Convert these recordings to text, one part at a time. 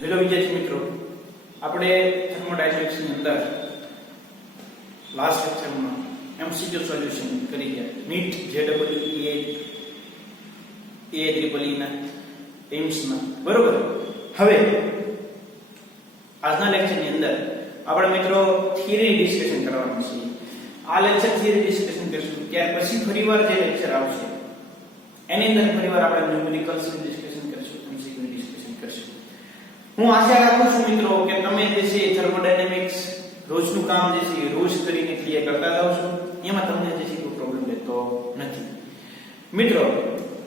Hello વિદ્યાર્થી મિત્રો, આપણે થર્મોડાયનેમિક્સ ની અંદર લાસ્ટ લેક્ચરમાં એમસીક્યુ સોલ્યુશન કરી ગયા. નીટ જેડબલયુ એ ના એમ્સ ના, બરોબર. હવે આજના લેક્ચરની અંદર આપણે મિત્રો થિયરી ડિસ્કશન કરવાનું છે. આ લેક્ચર થિયરી ડિસ્કશન કરશું, ત્યાર પછી ફરીવાર જે લેક્ચર આવશે એની અંદર ફરીવાર આપણે ન્યુમેરિકલ્સ ની ડિસ્કશન કરશું, એમસીક્યુ ની ડિસ્કશન કરશું. હું આશા રાખું છું મિત્રો કે તમે જે છે થર્મોડાયનેમિક્સ રોજનું કામ જે છે રોજ કરીને ક્લિયર કરતા જાવ છો. એમાં તમને જે છે કોઈ પ્રોબ્લેમ રહેતો નથી. મિત્રો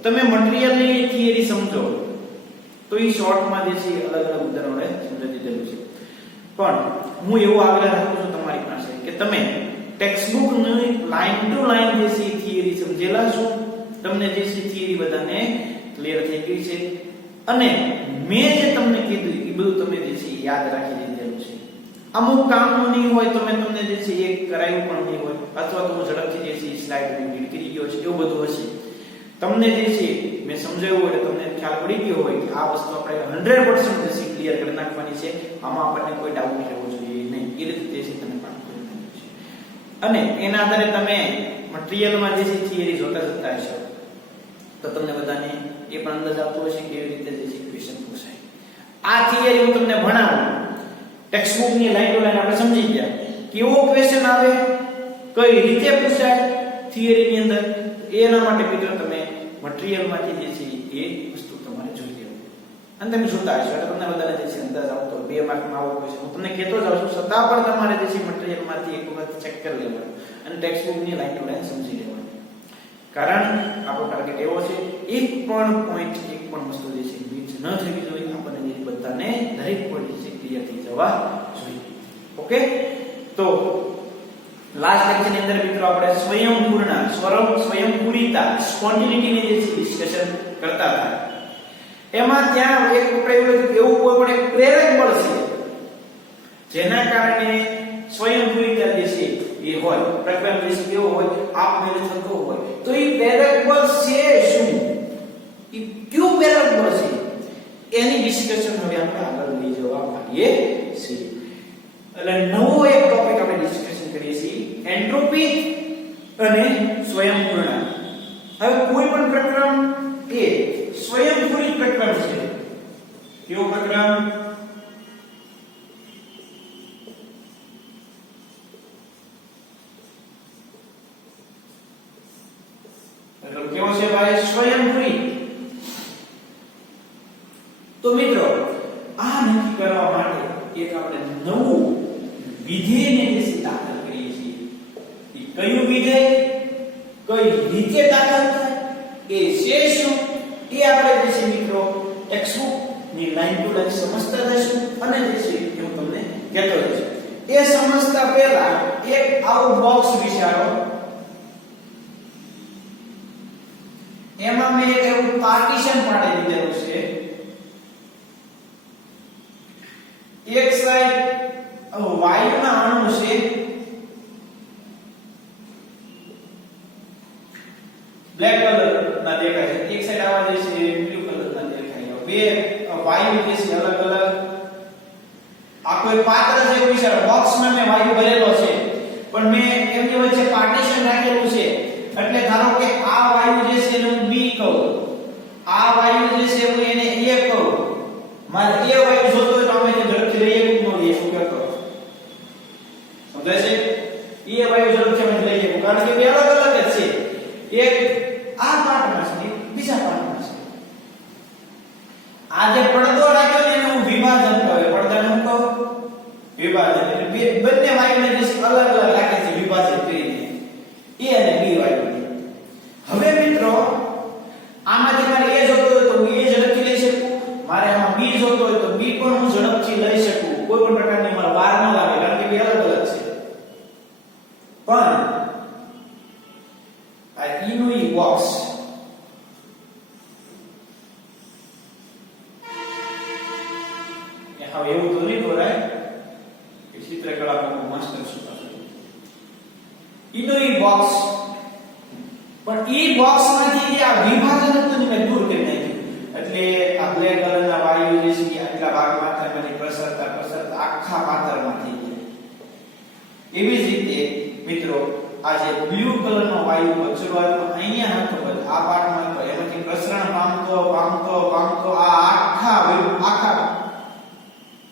તમે મટીરીયલની થિયરી સમજો તો એ શોર્ટમાં જે છે અલગ અલગ ઉદાહરણોને સમજાવી દીધેલું છે. પણ હું એવો આગ્રહ રાખું છું તમારી પાસે કે તમે ટેક્સ્ટબુક ની લાઈન ટુ લાઈન જે છે થિયરી સમજેલા છો. તમને જે છે થિયરી બધાને ક્લિયર થઈ ગઈ છે અને મેં જે તમને કીધું એ બધું તમે જે છે યાદ રાખી લીધેલું છે. અમુક કામનું નહીં હોય તો મેં તમને જે છે એક કરાયું પણ નહીં હોય, અથવા તો હું ઝડપથી જે છે સ્લાઇડ રીડ કરી ગયો છે, એવું બધું હશે. તમને જે છે મેં સમજાવ્યું હોય તમને ખ્યાલ પડી ગયો હોય કે આ વસ્તુ આપણે 100% જે છે ક્લિયર કરી નાખવાની છે. આમાં આપણને કોઈ ડાઉટ રહેવો જોઈએ નહીં. એ રીતે જે છે તમે કામ કરી નાખવું છે. અને એના આધારે તમે મટીરીયલમાં જે છે થિયરી જોતા જતા હશો તો તમને બધાને એ પણ અંદાજ આવતો હશે કે કેવી રીતે જે છે ક્વેશ્ચન પૂછાય. આ થિયરી હું તમને ભણાવું, ટેક્સ્ટબુક ની લાઈન ટુ લાઈન આપણે સમજી ગયા કેવો ક્વેશ્ચન આવે, કઈ રીતે પૂછાય થિયરી ની અંદર. એના માટે મિત્રો તમે મટીરીયલ માંથી જે છે એ વસ્તુ તમારે જોઈ લેવું અને તમે જોતા હશો એટલે તમને બધાને જે છે અંદાજ આવતો. 2 માર્કમાં આવો ક્વેશ્ચન હું તમને કહેતો જાઉં છું, છતાં પણ તમારે જે છે મટીરીયલ માંથી એક વખત ચેક કરી લેવાનું અને ટેક્સ્ટબુક ની લાઈન ટુ લાઈન સમજી લેવાનું. કારણ આપણો ટાર્ગેટ એવો છે એક પણ પોઈન્ટ, એક પણ વસ્તુ જે છે મિસ ન થવી જોઈએ. આપણને જે બધાને દરેક પોઈન્ટ જે ક્લિયર થઈ જવા જોઈએ. ઓકે, તો લાસ્ટ લેક્ચરની અંદર મિત્રો આપણે સ્વયંપૂર્ણતા સ્પોન્ટેનિટી ની જે ડિસ્કશન કરતા હતા. એમાં ત્યાં એક આપણે એવું કોઈ પણ એક પ્રેરક બળ છે જેના કારણે સ્વયંપૂર્ણતા જે છે એ હોય, પ્રક્રિયા જે છે કેવો હોય, આપમેળે થતો હોય. તો એ પ્રેરક બળ છે શું, એ કયું પ્રેરક બળ છે એની ડિસ્કશન હવે આપણે આગળ લઈ જવા માંગીએ છીએ. એટલે નવો એક ટોપિક આપણે ડિસ્કશન કરીએ છીએ, એન્ટ્રોપી અને સ્વયંપૂર્ણ. હવે કોઈ પણ પ્રક્રમ એ સ્વયંપૂર્ણ પ્રક્રમ છે. કેવો પ્રક્રમ? કેવો છે ભાઈ? સ્વયંપૂર્ણ. તો મિત્રો આ નક્કી કરવા માટે એક આપણે નવું વિધેયને જે દાખલ કરીએ છીએ. એ કયું વિધેય કઈ રીતે દાખલ થાય એ છે શું એ આપણે જે છે મિત્રો ટેક્સ્ટબુક ની લાઈન ટુ લાઈન સમજતા જઈશું અને જે છે હું તમને કહેતો રહીશ. એ સમજતા પહેલા એક આવું બોક્સ વિચારો. એમાં મેં એક એવું પાર્ટીશન પાડી દીધેલું છે. એક સાઈડ વાયુના અણુ છે, બ્લેક કલર ના દેખાય છે. એક સાઈડ આવા જે છે બ્લુ કલર ના દેખાય. બે વાયુ જે છે અલગ અલગ. આ કોઈ પાત્ર જેવું વિચારો. બોક્સમાં મેં વાયુ ભરેલો છે પણ મેં એમની વચ્ચે પાર્ટીશન રાખેલું છે. એટલે ધારો કે આ વાયુ જે છે એને હું બી કહું, આ વાયુ જે છે હું એને એ કહું. મારે એ વાયુ જોતો હોય તો અમે જે ઝડપથી લઈએ કે ન લઈએ શું કહેતો સમજાય છે? એ વાયુ ઝડપથી અમે લઈએ કારણ કે બે અલગ અલગ જ છે. એક આ પાર્ટમાં છે, એક બીજા પાર્ટમાં છે. આ જે પડદો રાખ્યો ને એને હું વિભાજન કહું. પડદાને હું કહું વિભાજન. એટલે બંને વાયુને જે અલગ અલગ રાખે છે વિભાજિત કરીને, એ અને બી વાયુ. હવે મિત્રો આમાંથી મારે એ જોતો હોય તો હું એ ઝડપથી લઈ શકું, મારે આમાં બી જોતો હોય તો બી પણ હું ઝડપથી લઈ શકું. કોઈ પણ પ્રકારની મારે વાર ન લાગે કારણ કે બે અલગ અલગ છે. પણ આ ઈ નું ઈ બોક્સ એ હવે એવું તો નહીં દોરાય કે ચિત્રકળામાં માસ્ટર શું ઈ નું ઈ બોક્સ. પણ ઈ બોક્સમાંથી આ વિભાજન હતું ને દૂર કરી નાખ્યું. એટલે આ બ્લેક વાયુ હોય શરૂઆતમાં અહીંયા હતો આ પાર્ટમાં હતો એમાંથી પ્રસરણ પામતો આ આખા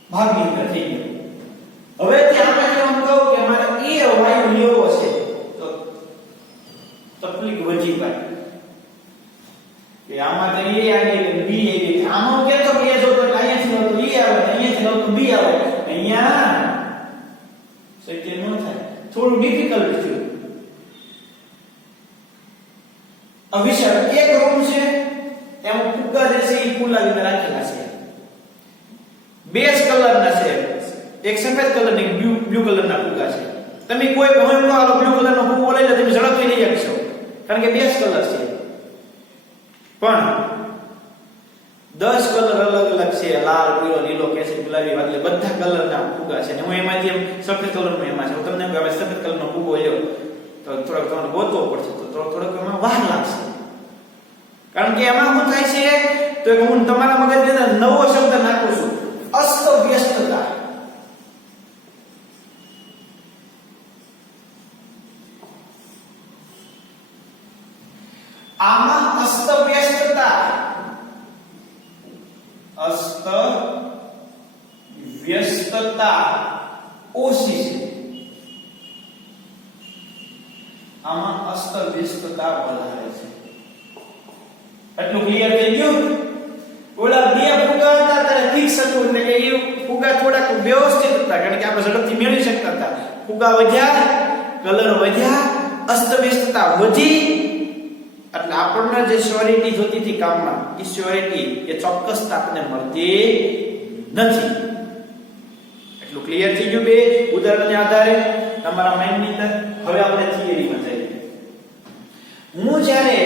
ભાગની અંદર થઈ ગયો હવે ત્યારબાદ હું કહું કે મારે એ વાયુ લેવો છે તો તકલીફ વધી જાય કે આમાં તો એ આવી કે બી આવી આમાં કે તો એ જો તો અહીંયાથી લો તો એ આવે અહીંયાથી લો તો બી આવે અહીંયા શક્ય ન થાય થોડું ડિફિકલ્ટ છે અવિશાળ એક રૂમ છે એમાં ફુગ્ગા જે છે એ ફૂલાવીને રાખેલા છે બેજ કલરના છે એક સફેદ કલરની બ્લુ કલરના ફુગ્ગા છે તમે કોઈ ગમે તો આલો બ્લુ કલરનો ફુગ્ગો લઈ લો તમે ઝડપથી લઈ શકશો કારણ કે બેજ કલર છે પણ 10 કલર અલગ અલગ છે લાલ પીળો લીલો કેસરી ગુલાબી એટલે બધા કલરના ફુગ્ગા છે ને હું એમાંથી સફેદ કલરનો એમાં છે હું તમને કહું હવે સફેદ કલરનો ફુગ્ગો લ્યો તો થોડોક તમારે ગોતવો પડશે તો થોડોક એમાં વાર લાગશે કારણ કે એમાં શું થાય છે તો હું તમારા મગજની અંદર નવો શબ્દ નાખું છું અસ્તવ્યસ્તતા આમાં અસ્તવ્યસ્તતા ઓછી છે આમાં અસ્તવ્યસ્તતા વધારે છે એટલું ક્લિયર થઈ ગયું ઓલા બે ફુગા હતા ત્યારે ફિક્સ હતું એટલે કે એ ફુગા થોડાક વ્યવસ્થિત હતા કારણ કે આપણે ઝડપથી મેળવી શકતા હતા ફુગા વધ્યા કલર વધ્યા અસ્તવ્યસ્તતા વધી એટલે આપણને જે શ્યોરિટી જોતી હતી કામમાં એ શ્યોરિટી એ ચોક્કસતા આપણને મળતી નથી એટલું ક્લિયર થઈ ગયું બે ઉદાહરણને આધારે તમારા માઇન્ડની અંદર હવે આપણે થિયરીમાં જઈએ હું જ્યારે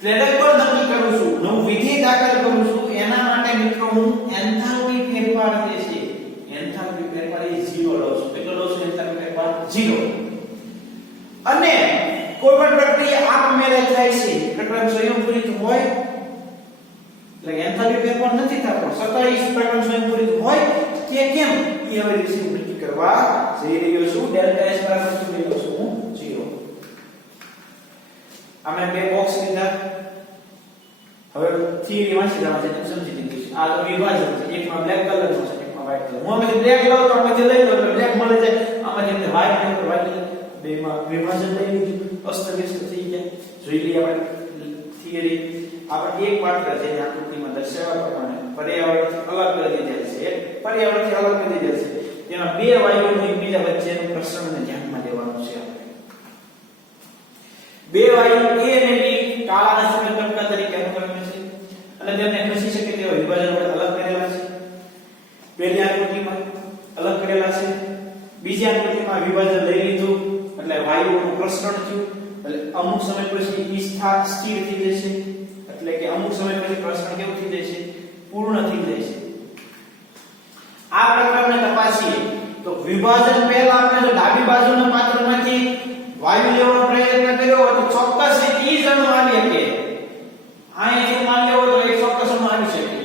પ્રેરક બળ નક્કી કરું છું હું વિધેય દાખલ કરું છું એના માટે મિત્રો હું એન્થાલ્પી ફેરફાર જે છે એન્થાલ્પી ફેરફાર એ 0 લઉં છું કેટલો લઉં છું એન્થાલ્પી ફેરફાર 0 અને કોઈ પણ પ્રક્રિયા આપમેળે થાય છે પ્રક્રિયા સ્વયંપૂરિત હોય એટલે એન્થાલ્પી ફેરફાર નથી થતો સતત પ્રક્રિયા સ્વયંપૂરિત હોય તે કેમ એ હવે નક્કી કરવા જઈ રહ્યો છું ડેલ્ટા S બરાબર શું લઈ લઉં છું 0 અમે બે બોક્સ લીધા હવે થિયરી વાંચી લેવા છે સમજી દીધું આ તો વિભાજન છે એકમાં બ્લેક કલર નો છે એકમાં વ્હાઇટ કલર હું આમાંથી બ્લેક લઉં તો આમાંથી લઈ લો એટલે બ્લેક મળે છે આમાંથી વ્હાઇટ લઉં તો વ્હાઇટ બેમાં વિભાજન લઈ લીધું અસ્તવ્યસ્ત થઈ જાય જોઈ લઈએ આપણે થિયરી આપણે એક પાત્ર છે જે આકૃતિમાં દર્શાવ્યા પ્રમાણે પર્યાવરણથી અલગ કરી દીધેલ છે પર્યાવરણથી અલગ કરી દીધેલ છે તેમાં બે વાયુઓનું એકબીજા વચ્ચેનું પ્રસરણને ધ્યાનમાં લેવાનું છે બે વાયુ A અને B કાળા અને સફેદ તબક્કા તરીકે અનુક્રમે છે અને તેમને ખસી શકે તેવા વિભાજન વડે અલગ કરેલા છે પહેલી આકૃતિમાં અલગ કરેલા છે બીજી આકૃતિમાં વિભાજન લઈ લીધું એટલે વાયુઓનું પ્રસરણ થયું એટલે અમુક સમય પછી E સ્થિર થઈ જશે એટલે કે અમુક સમય પછી પ્રસરણ કેવું થઈ જશે પૂર્ણ થઈ જશે આ પ્રક્રિયાને તપાસીએ તો વિભાજન પહેલા આપણે જો ડાબી બાજુના પાત્રમાંથી વાયુ લેવાનો પ્રયત્ન કર્યો તો ચોક્કસ રીતે ઈ જ અણુ આવી શકે અહીંથી માન લેવો તો એક ચોક્કસ અણુ આવી શકે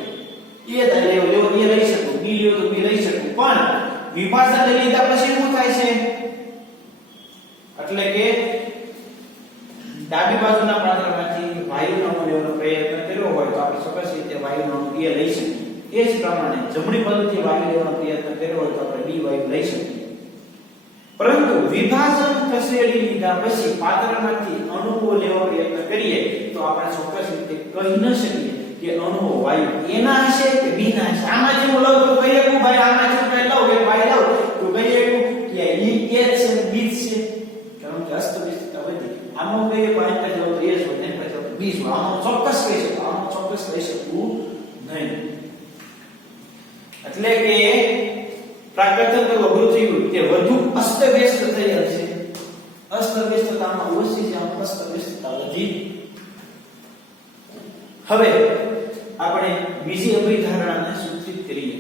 એ લેવો એ લઈ શકું બી લેવો તો બી લઈ શકું પણ વિભાજન લઈ લીધા પછી શું થાય છે એટલે કે ડાબી બાજુના પાત્રમાંથી વાયુનો અણુ લેવાનો પ્રયત્ન કર્યો હોય તો આપણે ચોક્કસ રીતે વાયુનો અણુ એ લઈ શકીએ એ જ પ્રમાણે જમણી બાજુથી વાયુ લેવાનો પ્રયત્ન કર્યો હોય તો આપણે બી વાયુ લઈ શકીએ પરંતુ વિભાજન ખસેડી લીધા પછી પાત્રમાંથી અણુઓ લેવાનો પ્રયત્ન કરીએ તો આપણે ચોક્કસ રીતે કહી ન શકીએ કે અણુઓ વાયુ એના હશે કે બી ના હશે આમાંથી હું લઉં તો કહીએ કે ભાઈ આમાંથી હું લઉં એક વાયુ લઉં તો કહીએ કે ઈ કે છે બી છે કારણ કે અસ્તવ્યસ્તતા વધી આમાં કહીએ પાણી પર લઉં તો એ જ હોય ને પછી બી છે આમાં ચોક્કસ કહી શકું આમાં ચોક્કસ કહી શકું નહીં એટલે કે પ્રાકૃતિક અઘરું થયું કે વધુ અસ્તવ્યસ્ત થઈ જશે અસ્તવ્યસ્તતામાં ઓછી છે અસ્તવ્યસ્તતા વધી હવે આપણે બીજી અભિધારણાને સૂચિત કરીએ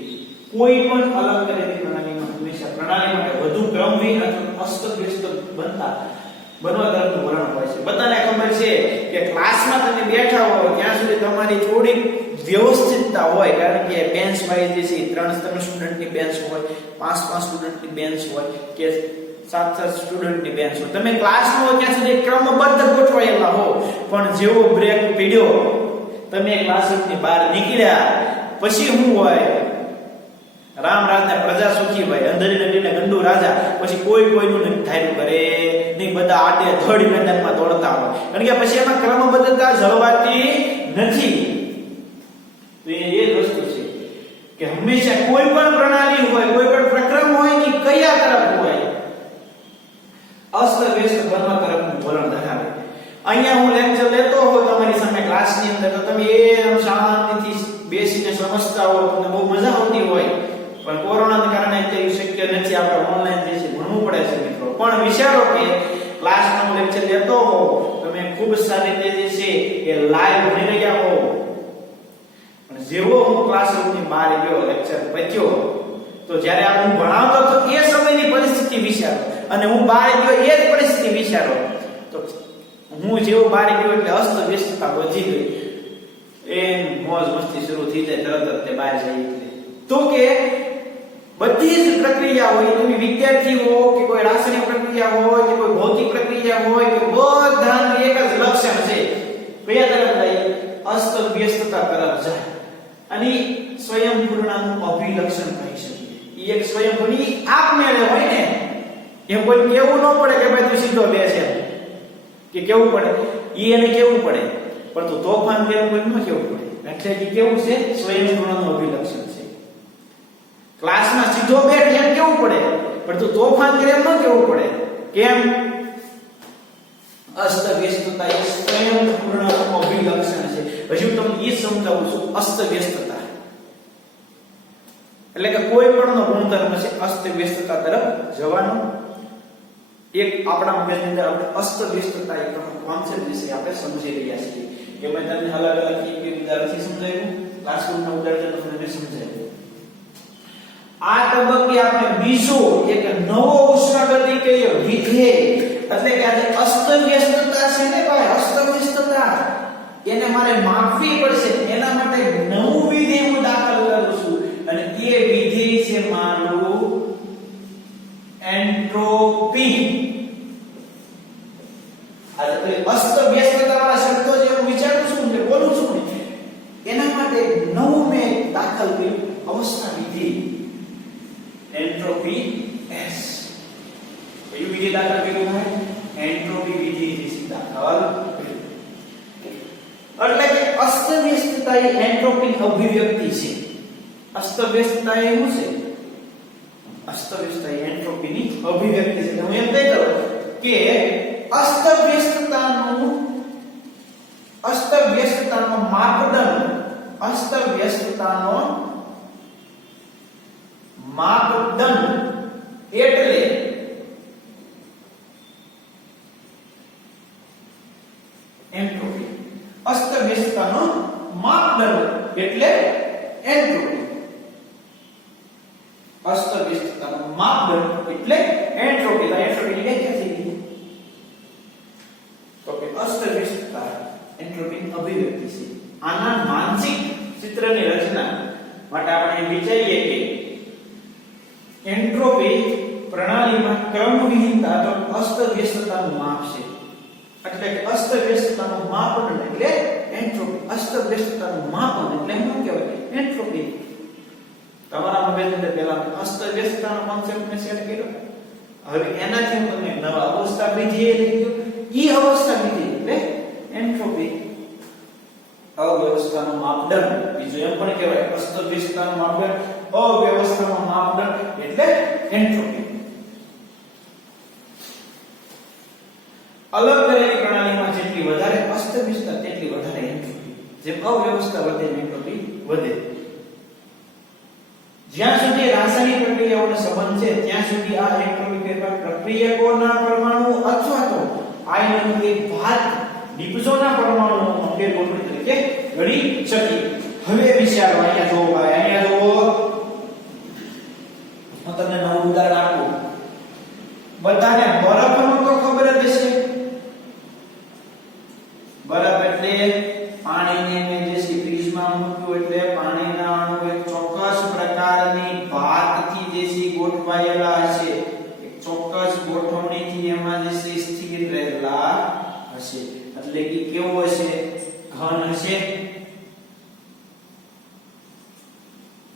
કોઈ પણ અલગ કરેલી પ્રણાલીમાં હંમેશા પ્રણાલી માટે વધુ ક્રમવીર અથવા અસ્તવ્યસ્ત બનવા તરફનું વલણ હોય છે બધાને ખબર છે કે ક્લાસમાં તમે બેઠા હો ત્યાં સુધી તમારી થોડી વ્યવસ્થિતતા હોય કારણ કે બેન્ચ વાઇઝ જે છે 3 સ્ટુડન્ટની બેન્ચ હોય 5 સ્ટુડન્ટની બેન્ચ હોય કે 7 સ્ટુડન્ટની બેન્ચ હોય. તમે ક્લાસમાં ત્યાં સુધી ક્રમબદ્ધ ગોઠવાયેલા હો, પણ જેવો બ્રેક પડ્યો, તમે ક્લાસરૂમની બહાર નીકળ્યા પછી શું હોય? રામ રાજને પ્રજા સુખી ભાઈ, અંધરી નગરીને ગંડુ રાજા. પછી કોઈ કોઈનું નથી ધાર્યું કરે નહીં, બધા આડે ધડ મેદાનમાં દોડતા હોય, કારણ કે પછી એમાં ક્રમબદ્ધતા જળવાતી નથી. તો એ જ વસ્તુ છે કે હંમેશા કોઈ પણ પ્રણાલી હોય, કોઈ પણ પ્રક્રમ હોય કે કયા તરફ હોય, અસ્ત વ્યસ્ત બનવા તરફનું વલણ ધરાવે. અહીંયા હું લેક્ચર લેતો હોઉં તમારી સામે ક્લાસની અંદર, તો તમે એમ શાંતિથી બેસીને સમજતા હો, તમને બહુ મજા આવતી હોય, પણ કોરોનાના કારણે તે શક્ય નથી. આપણે ઓનલાઈન જે છે ભણવું પડે છે મિત્રો. પણ વિચારો કે ક્લાસમાં હું લેક્ચર લેતો હોઉં, તમે ખૂબ સારી રીતે જે છે એ લાઈવ ભણી રહ્યા હો, પણ જેવો હું ક્લાસરૂમની બહાર ગયો, લેક્ચર પત્યો, તો જ્યારે હું ભણાવતો તો એ સમયની પરિસ્થિતિ વિચારો, અને હું બહાર ગયો એ જ પરિસ્થિતિ વિચારો, તો હું જેવો બહાર ગયો એટલે અસ્ત વ્યસ્તતા વધી ગઈ. એ મોજ મસ્તી શરૂ થઈ જાય તરત જ તે બહાર જઈ. તો કે બધી જ પ્રક્રિયા હોય, તમે વિદ્યાર્થી હો કે કોઈ રાસાયણિક પ્રક્રિયા હોય કે કોઈ ભૌતિક પ્રક્રિયા હોય, કે બધાનું એક જ લક્ષણ છે. કયા તરફ જાય? અસ્ત વ્યસ્તતા તરફ જાય. અને સ્વયંપૂર્ણનું અભિલક્ષણ કહી શકીએ. એ એક સ્વયંપૂર્ણ આપમેળે હોય ને, એમ કોઈ કેવું ન પડે કે ભાઈ તું સીધો બેસે, કે કેવું પડે? એને કેવું પડે, પણ તું તોફાન કેવું કોઈ ન કેવું પડે. એટલે કે કેવું છે? સ્વયંપૂર્ણનું અભિલક્ષણ છે. ક્લાસમાં સીધો બેઠ એમ કેવું પડે, પણ તું તોફાન કરે એમ ન કેવું પડે. કેમ? અસ્ત વ્યસ્તતા એ સ્વયંપૂર્ણનું અભિલક્ષણ છે. હજુ તમને એ સમજાવું છું. અસ્ત વ્યસ્તતા એટલે કે કોઈ પણનો ગુણધર્મ છે અસ્ત વ્યસ્તતા તરફ જવાનો. એક આપણા મગજની અંદર આપણે અસ્ત વ્યસ્તતા એક કોન્સેપ્ટ વિશે આપણે સમજી રહ્યા છીએ કે મેં તમને અલગ અલગ એક ઉદાહરણથી સમજાવ્યું, ક્લાસરૂમના ઉદાહરણ તમને સમજાવ્યું. આ તબક્કે આપણે બીજો એક નવો ઉષ્ણાગતિકીય વિધેય, એટલે કે આ અસ્ત વ્યસ્તતા છે ને ભાઈ, અસ્ત વ્યસ્તતા એને મારે માપવી પડશે. એના માટે નવું વિધેય હું દાખલ કરું છું, અને એ વિધેય છે મારું એન્ટ્રોપી. આ અસ્ત વ્યસ્તતા વાળા શબ્દો જે હું વિચારું છું ને બોલું છું ને, એના માટે નવું મેં દાખલ કર્યું અવસ્થા વિધેય, એન્ટ્રોપી S. કયું વિધેય દાખલ કર્યું છે? એન્ટ્રોપી વિધેય જે દાખલ કર્યું. એટલે કે અસ્ત વ્યસ્તતા એ એન્ટ્રોપીની અભિવ્યક્તિ છે. અસ્ત વ્યસ્તતા એ શું છે? અસ્ત વ્યસ્તતા એ એન્ટ્રોપીની અભિવ્યક્તિ છે. હું એમ કહી દઉં કે અસ્ત વ્યસ્તતાનો માપદંડ એટલે એન્ટ્રોપી. અસ્ત વ્યસ્તતાનો માપદંડ એટલે એન્ટ્રોપી. અસ્ત વ્યસ્તતાનો માપદંડ એટલે એન્ટ્રોપી. એન્ટ્રોપીની વ્યાખ્યા થઈ ગઈ. તો કે અસ્ત વ્યસ્તતા એન્ટ્રોપીની અભિવ્યક્તિ છે. આના માનસિક ચિત્રની રચના માટે આપણે વિચારીએ કે એન્ટ્રોપી પ્રણાલીમાં ક્રમવિહીનતા અથવા અસ્ત વ્યસ્તતાનું માપ છે. એટલે કે અસ્ત વ્યસ્તતાનું માપદંડ એટલે એન્ટ્રોપી. અસ્ત વ્યસ્તતાનું માપન એટલે શું કહેવાય? એન્ટ્રોપી. તમારા મગજની અંદર પહેલા અસ્ત વ્યસ્તતાનો કોન્સેપ્ટ મે સેટ કર્યો. હવે એનાથી હું તમને નવા અવસ્થા વિધેય લઈ ગયો. ઈ અવસ્થા વિધેય એટલે એન્ટ્રોપી. અવ્યવસ્થાનો માપદંડ બીજો એમ પણ કહેવાય. અસ્ત વ્યસ્તતાનો માપદંડ, અવ્યવસ્થાનો માપદંડ એટલે એન્ટ્રોપી. અલગ કરેલી પ્રણાલીમાં જેટલી વધારે અસ્ત વ્યસ્તતા તેટલી વધારે એન્ટ્રોપી. જેમ અવ્યવસ્થા વધે એન્ટ્રોપી વધે. જ્યાં સુધી રાસાયણિક પ્રક્રિયાઓનો સંબંધ છે ત્યાં સુધી આ એન્ટ્રોપી ફેરફાર પ્રક્રિયકોના પરમાણુ અથવા તો આયનોની ભાત ડિપ્ઝોના પરમાણુઓનો ફેરફાર તરીકે ગણી શકીએ. હવે વિચારો, અહીંયા જોવો ભાઈ, અહીંયા જોવો. હું તમને નવું ઉદાહરણ આપું. બધાને બરફનું તો ખબર જ હશે. બરફ એટલે પાણીને જે ફ્રીજમાં મૂક્યું એટલે પાણીના અણુ એક ચોક્કસ પ્રકારની ભાતથી જે ગોઠવાયેલા હશે. એક ચોક્કસ બનશે.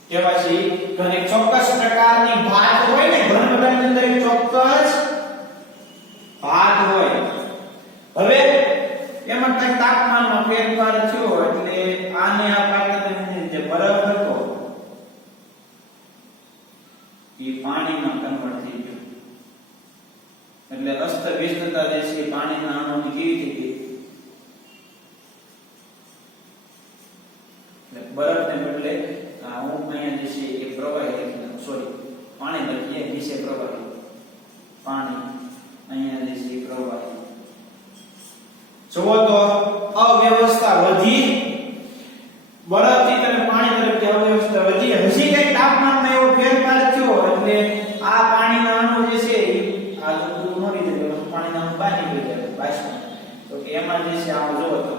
કે પછી ઘન એક ચોક્કસ પ્રકારની ભાત હોય ને, ઘન બધાની અંદર એક ચોક્કસ ભાત હોય. હવે એમાં કઈ તાપમાનમાં ફેરફાર થયો એટલે આને આ પાકની જે બરફ હતો એ પાણીમાં કન્વર્ટ થઈ ગયો. એટલે અસ્ત વ્યસ્તતા જે છે પાણીના અણુની કેવી થઈ ગઈ, એટલે બરફને બદલે હું અહીંયા જે છે એ પ્રવાહી લખી નાખું, સોરી પાણી લખીએ, નીચે પ્રવાહી, પાણી અહીંયા જે છે પ્રવાહી. જુઓ તો અવ્યવસ્થા વધી, બરફથી તમે પાણી તરફ અવ્યવસ્થા વધી. હજી કઈ તાપમાનમાં એવો ફેરફાર થયો એટલે આ પાણીના અણુ જે છે આ બધું ન રીતે પાણીના અણુ બહાર નીકળી જાય બાષ્પમાં. તો કે એમાં જે છે આ જુઓ તો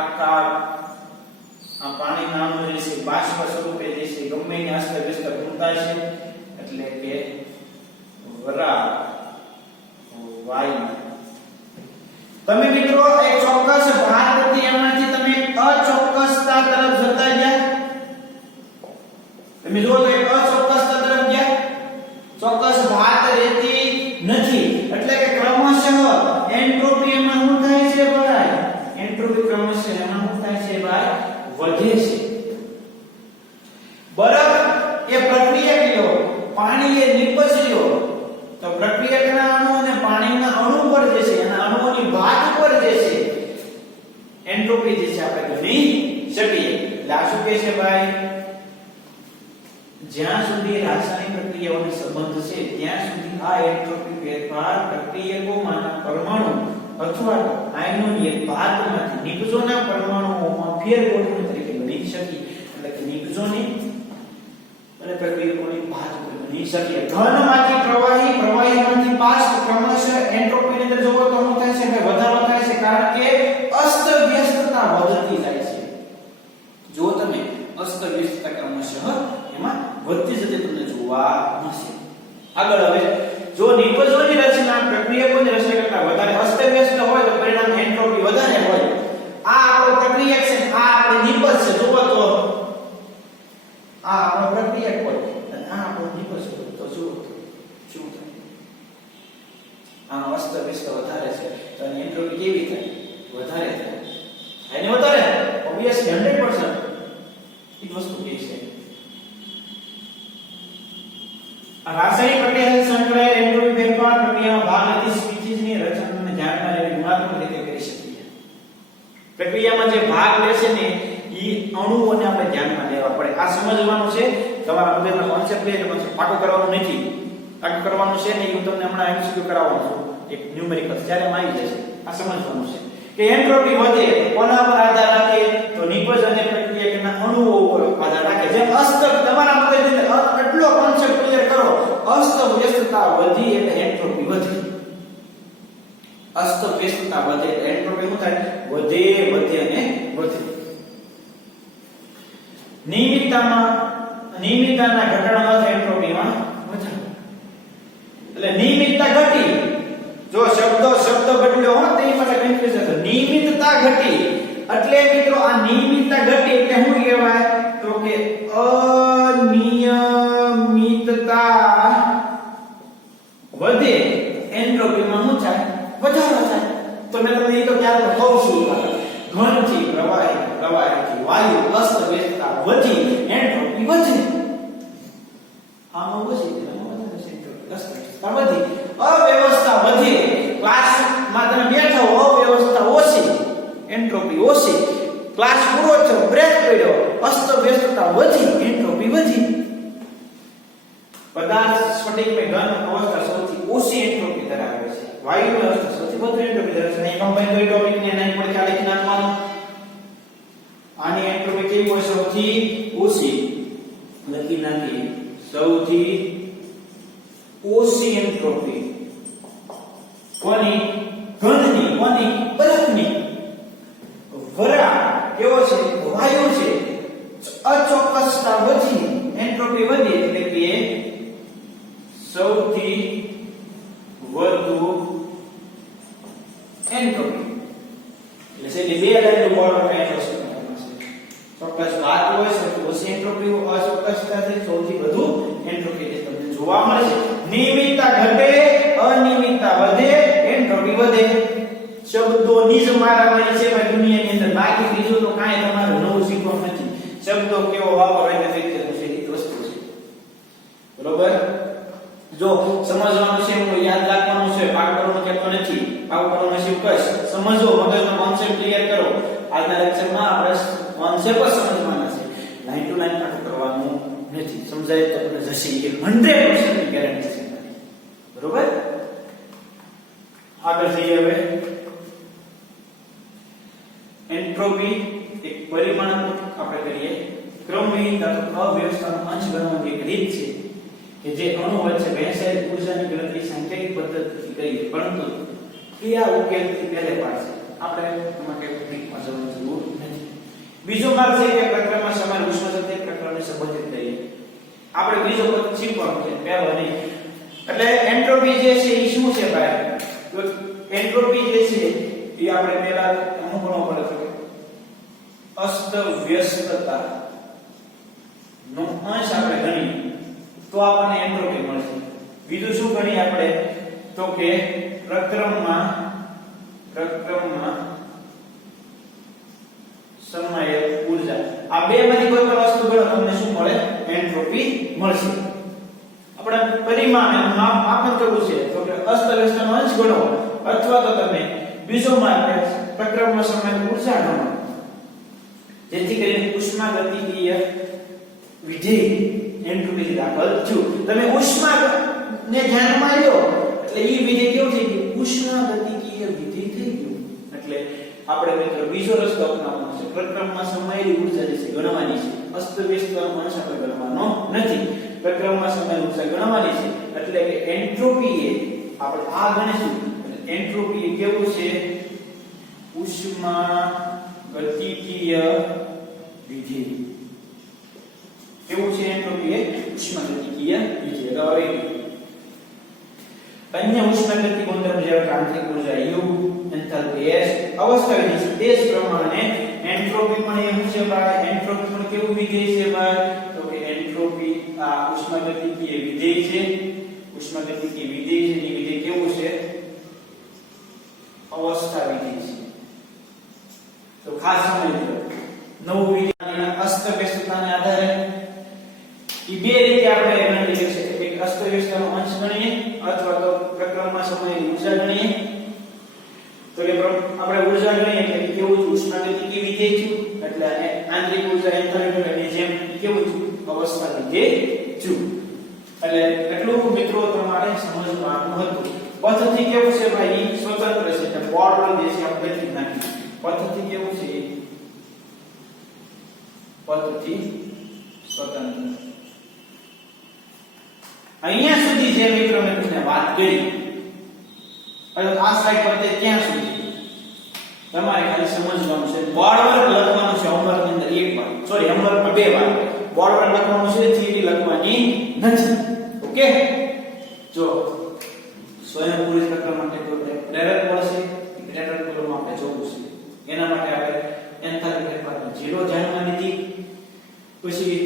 આખા આ પાણીના અણુ જે છે બાષ્પ સ્વરૂપે જે છે ગમે એની અસ્તવ્યસ્ત બનતા છે. એટલે કે વરાળ વાયુ. તમે મિત્રો એક ચોક્કસ ભાત હતી એમાંથી તમે અચોક્કસતા તરફ જતા ગયા. તમે જુઓ તો એક અચોક્કસતા તરફ ગયા, ચોક્કસ ભાત રહેતી નથી. એટલે કે ક્રમશઃ એન્ટ્રોપી એમાં શું થાય છે ભાઈ, એન્ટ્રોપી ક્રમશઃ એમાં શું થાય છે ભાઈ, વધે છે. બરફ એ પ્રક્રિયકીય, પાણી એ નિપજ્યો. તો પ્રક્રિયકના અણુ અને પાણીના અણુ પર જે છે એના અણુઓની ભાત પર જે છે એન્ટ્રોપી જે છે આપણે ગણી શકીએ. એટલે આ શું કહે છે ભાઈ, જ્યાં સુધી રાસાયણિક પ્રક્રિયાઓનો સંબંધ છે ત્યાં સુધી આ એન્ટ્રોપી ફેરફાર પ્રક્રિયકોમાંના પરમાણુ અથવા આયનોની ભાતમાંથી નિપજોના પરમાણુઓમાં ફેરબદલ તરીકે ગણી શકીએ. એટલે કે નિપજોની અને પ્રક્રિયકોની ભાત ઉપર ગણી શકીએ. ઘનમાંથી પ્રવાહી, પ્રવાહીમાંથી બાષ્પ, ક્રમશઃ એન્ટ્રોપીની અંદર જોવો તો શું થાય છે કે વધારો થાય છે, કારણ કે અસ્તવ્યસ્તતા વધતી જાય છે. જો તમે અસ્તવ્યસ્તતા ક્રમશઃ એમાં વધતી જતી તમને જોવા મળશે. આગળ હવે જો નિપજોની રચના પ્રક્રિયકોની રચના કરતા વધારે અસ્તવ્યસ્ત હોય તો પરિણામ એન્ટ્રોપી વધારે હોય. આ આપણો પ્રક્રિયક છે, આ આપણે નિપજ છે. જોવો તો આ આપણો પ્રક્રિયક હોય અને આ આપણો નિપજ હોય તો જુઓ શું થાય. આ અસ્તવ્યસ્ત વધારે છે તો એની એન્ટ્રોપી કેવી થાય, વધારે થાય. એને વધારે ઓબવિયસલી 100% એ વસ્તુ કે છે. રાસાયણિક પ્રક્રિયા સાથે સંકળાયેલ એન્ટ્રોપી ફેરફાર પ્રક્રિયામાં ભાગ લેતી સ્પીસીઝની રચનાને ધ્યાનમાં લેવી ગુણાત્મક રીતે કરી શકીએ. પ્રક્રિયામાં જે ભાગ લેશે ને એ અણુઓને આપણે ધ્યાનમાં લેવા પડે. આ સમજવાનું છે, તમારા મગજનો કોન્સેપ્ટ લે એટલે પાકો કરવાનું નથી. પાકો કરવાનું છે ને હું તમને હમણાં એમસીક્યુ કરાવવાનો છું, એક ન્યુમેરિકલ જ્યારે આવી જશે. આ સમજવાનું છે કે એન્ટ્રોપી વધે કોના પર આધાર રાખે, તો નિપજ અને પ્રક્રિયકના અણુઓ ઉપર આધાર રાખે. જેમ અસ્ત તમારા મગજની અંદર એટલો કોન્સેપ્ટ ક્લિયર કરો, અસ્તવ્યસ્તતા વધી એટલે એન્ટ્રોપી વધે. અસ્તવ્યસ્તતા વધે એટલે એન્ટ્રોપી શું થાય, વધે વધે અને વધે. નિયમિતતાના ઘટાડામાં એન્ટ્રોપીમાં વધારો. એટલે નિયમિતતા ઘટી, જો શબ્દ બદલ્યો હોત તો એ માટે કન્ફ્યુઝન થશે. નિયમિતતા ઘટી એટલે મિત્રો આ નિયમિતતા ઘટી એટલે શું કહેવાય, તો કે અનિયમિતતા વધે એન્ટ્રોપીમાં શું થાય, વધારો થાય. તો મેં તમને એ તો ક્યારે કહું છું, ઘનથી પ્રવાહી, પ્રવાહીથી વાયુ, અસ્તવ્યસ્તતા વધી એન્ટ્રોપી વધે. આમાં વધી એન્ટ્રોપી અસ્તવ્યસ્તતા વધી. અવ્યવસ્થા વધે, ક્લાસમાં તમે બેઠો અવ્યવસ્થા ઓછી, એન્ટ્રોપી ઓછી. ક્લાસ પૂરો થયો, બ્રેક પડ્યો, અસ્તવ્યસ્તતા વધી, એન્ટ્રોપી વધી. પદાર્થ સ્ફટિકમય ઘન અવસ્થા સૌથી ઓછી એન્ટ્રોપી ધરાવે છે, વાયુમય અવસ્થા સૌથી વધુ એન્ટ્રોપી ધરાવે છે. અહીં કમ્બાઈન કરી ટોપિકને નહીં પડે ખ્યાલ લખી નાખવાનો. આની એન્ટ્રોપી કેવી હોય, સૌથી ઓછી લખી નાખી. સૌથી ઓછી એન્ટ્રોપી કોની, ઘનની, કોની, બરફની. વરાળ કેવો છે, વાયુ છે. અચોક્કસતા વધી, એન્ટ્રોપી વધી એટલે કે સૌથી વધુ એન્ટ્રોપી. એટલે છે બે બે લાઈનનું બોર્ડર કઈ વસ્તુ ચોક્કસ વાત હોય છે તો ઓછી એન્ટ્રોપી અચોક્કસતાથી સૌથી વધુ એન્ટ્રોપી તમને જોવા મળે છે. નિયમિતતા ઘટે, અનિયમિતતા વધે, એન્ટ્રોપી વધે. શબ્દોની જ મારામારી છે ભાઈ દુનિયાની અંદર, બાકી બીજું તો કાંઈ તમારે નવું શીખવાનું નથી. શબ્દો કેવો વાપરવો એને ફેક્ટરનું છે એ વસ્તુ છે. બરોબર? જો સમજવાનું છે હું યાદ રાખવાનું છે, પાક કરવાનું કહેતો નથી. પાક કરવાનું છે કશ સમજો, મગજનો કોન્સેપ્ટ ક્લિયર કરો. આજના લેક્ચરમાં આપણે કોન્સેપ્ટ સમજવાના છે, લાઈન ટુ લાઈન પાઠ કરવાનું નથી. સમજાય તો તમને જશે એ 100% ની ગેરંટી છે. બરોબર? આગળ જઈએ હવે. એન્ટ્રોપી એક પરિમાણાત્મક આપણે કરીએ ક્રમવિહીન અથવા અવ્યવસ્થાનો અંશ ગણવાની એક રીત છે કે જે અણુ વચ્ચે વહેંચાયેલી ઊર્જાની ગણતરી સાંખ્યિક પદ્ધતિથી કરીએ, પરંતુ ક્રિયા ઉકેલથી પહેલે પાડશે. આપણે એમાં કઈ ટ્રીકમાં જવાની જરૂર નથી. બીજો માર્ગ છે કે પ્રક્રિયામાં સમાન ઉષ્માશક્તિ પ્રક્રિયાને સંબંધિત કરીએ. આપણે બીજો પદ શીખવાનું છે, પહેલો નહીં. એટલે એન્ટ્રોપી જે છે એ શું છે ભાઈ? તો એન્ટ્રોપી જે છે એ આપણે પહેલા અમુક ગણો પડે છે અસ્ત વ્યસ્તતા નો અંશ આપણે ગણીએ તો આપણને એન્ટ્રોપી મળશે. બીજું શું ગણીએ આપણે? તો કે પ્રક્રમમાં સમાયેલ ઊર્જા. આ બે માંથી કોઈ પણ વસ્તુ ગણો તમને શું મળે? એન્ટ્રોપી મળશે. આપણે પરિમાણ માપન કરવું છે તો કે અસ્ત વ્યસ્તનો અંશ ગણો અથવા તો તમે બીજો માર્ગ પ્રક્રમમાં સમાયેલ ઊર્જા ગણો, જેથી કરીને ઉષ્માગતિકીય વિધેય એન્ટ્રોપી દાખલ થયું. તમે ઉષ્મા ને ધ્યાનમાં લ્યો એટલે ઈ વિધેય કેવું થઈ ગયું? ઉષ્માગતિકીય વિધેય થઈ ગયું. એટલે આપણે મિત્રો બીજો રસ્તો અપનાવવાનો છે, પ્રક્રમમાં સમાયેલી ઊર્જા જે છે ગણવાની છે. અસ્તવ્યસ્તનો અંશ આપણે ગણવાનો નથી, પ્રક્રમમાં સમાયેલી ઊર્જા ગણવાની છે. એટલે કે એન્ટ્રોપી એ આપણે આ ગણીશું. એન્ટ્રોપી એ કેવું છે? ઉષ્માગતિકીય વિધેય. કેવું છે એન્ટ્રોપી એ? ઉષ્માગતિકીય વિધેય. હવે અન્ય ઉષ્માગતિક ગુણધર્મ જેવા કે આંતરિક ઊર્જા U, એન્થાલ્પી S, અવસ્થા વિધેય તે જ પ્રમાણે એન્ટ્રોપી પણ એવું છે ભાઈ. એન્ટ્રોપી પણ કેવું વિધેય છે ભાઈ? તો કે એન્ટ્રોપી આ ઉષ્માગતિકીય વિધેય છે. ઉષ્માગતિકીય વિધેય છે, એ વિધેય કેવું છે? અવસ્થા વિધેય છે. તો ખાસ સમજો નવું વિધેય અસ્તવ્યસ્તતાને આધારે ઈ બે રીતે આપણે ગણતરી કરી શકીએ. એક અસ્તવ્યસ્તનો અંશ ગણીએ અથવા તો પ્રક્રમમાં સમાયેલી ઊર્જા ગણીએ. તો કે આપણે ઊર્જા ગણીએ એટલે કેવું છે? ઉષ્માગતિકીય વિધેય છે. એટલે આંતરિક ઊર્જા એન્થાલ્પી ની જેમ કેવું છે? અવસ્થા વિધેય છે. એટલે એટલું મિત્રો તમારે સમજવાનું હતું. પદ્ધતિ કેવું છે ભાઈ? સ્વતંત્ર છે. એટલે બોર્ડર જે છે આપણે લખી નાખીએ. પદ્ધતિ કેવું છે? પદ્ધતિ સ્વતંત્ર. અહીંયા સુધી જે મિત્રો મેં તમને વાત કરી, અને આ સ્લાઇડ પર ત્યાં સુધી તમારે ખાલી સમજવાનું છે. બોર્ડ વર્ક લખવાનું છે હોમવર્ક ની અંદર એક વાર, સોરી હોમવર્કમાં બે વાર. બોર્ડ વર્ક લખવાનું છે, થિયરી લખવાની નથી. ઓકે? જો સ્વયંપૂરી પ્રક્રિયા માટે કોઈ પ્રેરક બળ છે, પ્રેરક બળમાં આપણે જોવું છે. એના માટે આપણે એન્થાલ્પી ફેરફારને 0 ધ્યાનમાં લીધી. પછી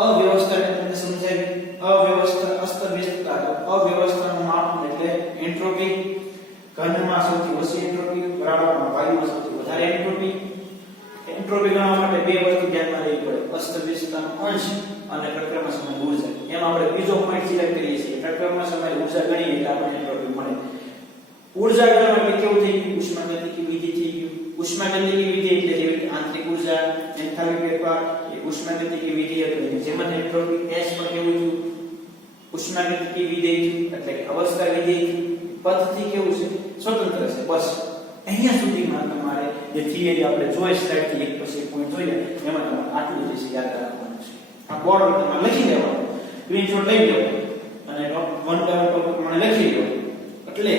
અવ્યવસ્થાને તમને સમજાવી. અવ્યવસ્થા અસ્તવ્યસ્તતા, અવ્યવસ્થાનું માપન એટલે એન્ટ્રોપી. ઘનમાં સૌથી ઓછી એન્ટ્રોપી, બરાબરમાં વાયુમાં સૌથી વધારે એન્ટ્રોપી. એન્ટ્રોપી ગણવા માટે બે વસ્તુ ધ્યાનમાં લેવી પડે: અસ્તવ્યસ્તતાનો અંશ અને પ્રક્રિયામાં સમાયેલ ઊર્જા. એમ આપણે બીજો પોઈન્ટ સિલેક્ટ કરીએ છીએ. પ્રક્રિયામાં સમાયેલ ઊર્જા ગણીએ એટલે આપણને એન્ટ્રોપી મળે. ઊર્જા ગણવા માટે કેવું થઈ ગયું? ઉષ્માગતિકીય વિધેય થઈ ગયું. ઉષ્માગતિકીય વિધેય એટલે જેવી આંતરિક ઊર્જા, એન્થાલ્પી ફેરફાર એ ઉષ્માગતિકીય વિધેય હતું. જેમ એન્ટ્રોપી S પણ કેવું થયું? ઉષ્માગતિકીય વિધેય થયું. એટલે અવસ્થા વિધેય થયું. પદ્ધતિ કેવું છે? સ્વતંત્ર છે. બસ અહીંયા સુધીમાં તમારે જે થિયરી આપણે જોઈ સ્લાઇડ થી એક પછી એક પોઈન્ટ જોઈએ એમાં તમારે આટલું જ છે યાદ રાખવાનું છે. આ બોર્ડ પર તમારે લખી દેવાનું, સ્ક્રીનશોટ લઈ લેવાનો અને વન બાય વન પ્રમાણે લખી લો. એટલે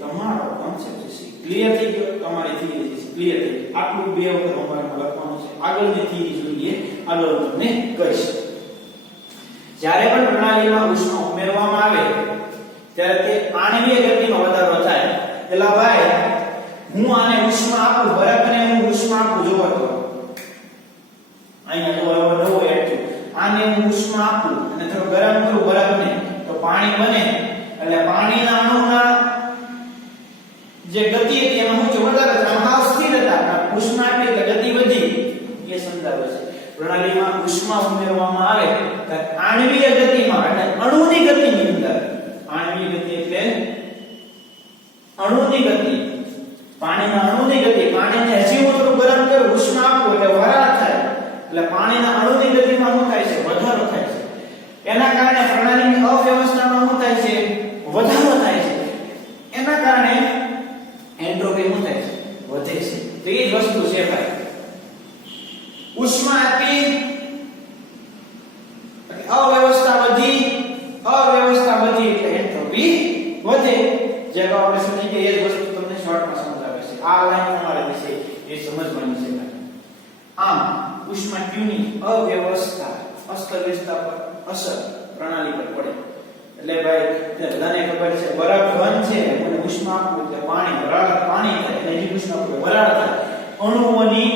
તમારો કોન્સેપ્ટ છે ક્લિયર થઈ ગયો. તમારી થિયરી છે ક્લિયર થઈ ગઈ. આટલું બે વખત હોમવર્કમાં લખવાનું છે. આગળની થિયરી જોઈએ, આગળ હું તમને કહીશ. જ્યારે પણ પ્રણાલીમાં ઉષ્મા ઉમેરવામાં આવે ત્યારે તે આણ્વીય ગતિનો વધારો થાય. એલા ભાઈ હું આને ઉષ્મા આપું, બરફને હું ઉષ્મા આપું, જોવો તો અહીંયા જો હવે નવો એડ થયો, આને હું ઉષ્મા આપું અને થોડો ગરમ કરું બરફને તો પાણી બને, એટલે પાણીના અણુના જે ગતિ હતી એમાં શું છે વધારે છે, આમાં સ્થિર હતા, ઉષ્મા આપી એટલે ગતિ વધી, એ સમજાવે છે. પ્રણાલીમાં ઉષ્મા ઉમેરવામાં આવે તો આણ્વીય ગતિમાં એટલે અણુની ગતિની અંદર, આણ્વીય ગતિ એટલે અણુની ગતિ, પાણીના અણુની ગતિ, પાણીને હજી હું થોડું ગરમ કરું, ઉષ્મા આપું એટલે વરાળ થાય, એટલે પાણીના અણુની ગતિમાં શું થાય છે, વધારો થાય છે. એના કારણે પ્રણાલીની અવ્યવસ્થામાં શું થાય છે, વધારો થાય છે. એના કારણે એન્ટ્રોપી શું થાય છે, વધે છે. તો એ જ વસ્તુ છે ભાઈ, ઉષ્મા આપી અવ્યવસ્થા વધી એટલે એન્ટ્રોપી વધે. જે આપણે સમજી કે એ જ વસ્તુ તમને શોર્ટમાં સમજાવે છે. આ લાઈન તમારે વિશે એ સમજવાની છે. આમ ઉષ્મા Q ની અવ્યવસ્થા અસ્તવ્યસ્તતા પર અસર પ્રણાલી પર પડે. એટલે ભાઈ બધાને ખબર છે બરફ ઘન છે અને ઉષ્મા આપવું એટલે પાણી વરાળ પાણી થાય, એટલે જે ઉષ્મા આપવું વરાળ થાય. અણુઓની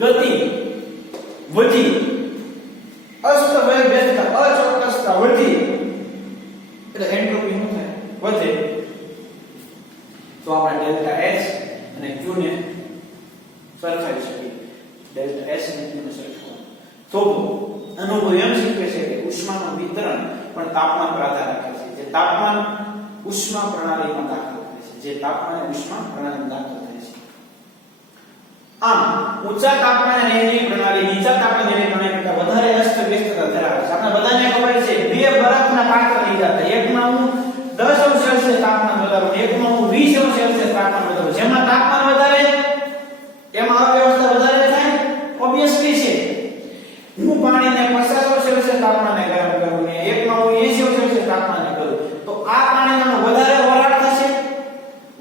ગતિ વધી, અસ્તવ્યસ્તતા અચોક્કસતા વધી એટલે એન્ટ્રોપી શું થાય, વધે. તો આપણે ડેલ્ટા S અને Q ને સરખાવી શકીએ. ડેલ્ટા S અને Q ને સરખાવો તો અનુભવ એમ શીખવે છે કે ઉષ્માનું વિતરણ પણ તાપમાન પર આધાર રાખે છે. જે તાપમાન ઉષ્મા પ્રણાલીમાં દાખલ થાય છે, જે તાપમાન ઉષ્મા પ્રણાલીમાં દાખલ થાય છે. આમ ઊંચા તાપમાને રહેલી પ્રણાલી નીચા તાપમાને રહેલી પ્રણાલી કરતાં વધારે અસ્તવ્યસ્તતા ધરાવે છે. આપણે બધાને ખબર છે બે બરફના પાત્ર લીધા હતા, એકમાં હું 10 અંશ સેલ્સિયસ તાપમાન વધારું, એકમાં હું 20 અંશ સેલ્સિયસ તાપમાન વધારું. જેમાં તાપમાન વધારે એમાં અવ્યવસ્થા વધારે થાય, ઓબ્વિયસલી છે. હું પાણીને 50 અંશ સેલ્સિયસ તાપમાને ગરમ કરું ને એકમાં હું 80 અંશ સેલ્સિયસ તાપમાને કરું, તો આ પાણીમાં વધારે વરાળ થશે,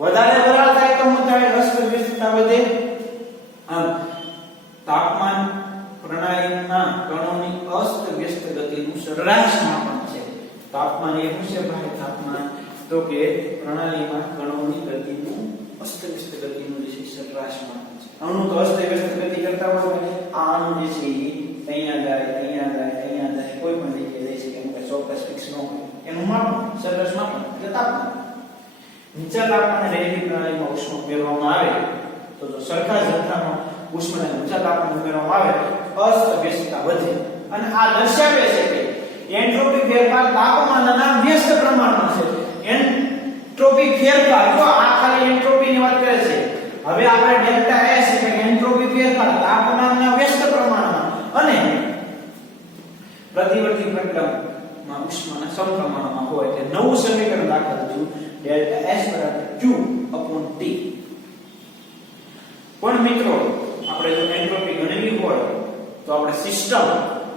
વધારે વરાળ થાય તો શું થાય, અસ્તવ્યસ્તતા વધે. આમ તાપમાન પ્રણાલીના કણોની અસ્તવ્યસ્ત ગતિનું સરેરાશ માપન છે. તાપમાન એ શું છે ભાઈ, તાપમાન તો કે પ્રણાલીમાં કણોની ગતિનું અસ્તવ્યસ્ત ગતિનું જે છે સરેરાશ માપન છે. અણુ તો અસ્તવ્યસ્ત ગતિ કરતા હોય, આ અણુ જે છે અહીંયા જાય કોઈ પણ જગ્યાએ જઈ શકે, એનું કોઈ ચોક્કસ ફિક્સ ન હોય, એનું માપન સરેરાશ માપન એટલે તાપમાન. નીચા તાપમાને રહેલી પ્રણાલીમાં ઉષ્મા ઉમેરવામાં આવે તો જો સરખા જથ્થામાં ઉષ્માને ઊંચા તાપમાને ઉમેરવામાં આવે અસ્તવ્યસ્તતા વધે. અને આ દર્શાવે છે કે એન્ટ્રોપી ફેરફાર તાપમાનના વ્યસ્ત પ્રમાણમાં છે. એન્ટ્રોપી ફેરફાર, જો આ ખાલી એન્ટ્રોપીની વાત કરે છે, હવે આપણે ડેલ્ટા S એટલે એન્ટ્રોપી ફેરફાર તાપમાનના વ્યસ્ત પ્રમાણમાં અને પ્રતિવર્તી પ્રક્રિયામાં ઉષ્માના સમપ્રમાણમાં હોય એટલે નવું સમીકરણ દાખલ થયું, ડેલ્ટા S Q/T. પણ મિત્રો આપણે જો એન્ટ્રોપી ગણવી હોય તો આપણે સિસ્ટમ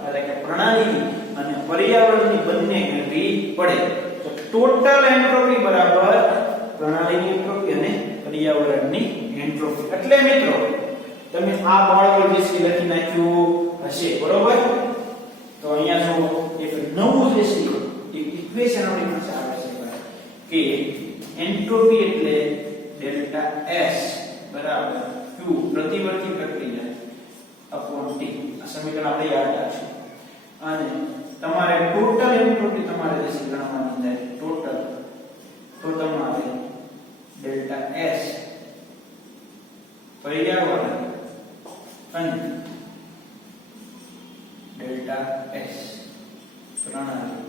એટલે કે પ્રણાલી અને પર્યાવરણની બંને ગણવી પડે. તો ટોટલ એન્ટ્રોપી બરાબર પ્રણાલીની એન્ટ્રોપી અને પર્યાવરણની એન્ટ્રોપી. એટલે મિત્રો તમે આ બાળકો જે લખી નાખ્યું હશે, બરોબર? તો અહીંયા જો એક નવું જે છે એક ઇક્વેશન આપણી પાસે આવે છે કે એન્ટ્રોપી એટલે ડેલ્ટા S બરાબર Q પ્રતિવર્તી પ્રક્રિયા /T. આ સમીકરણ આપણે યાદ રાખશું. અને તમારે ટોટલ એન્ટ્રોપી તમારે જે ગણવાની થાય ટોટલ, તો તમારે ડેલ્ટા S પર્યાવરણ અને ડેલ્ટા S પ્રણાલી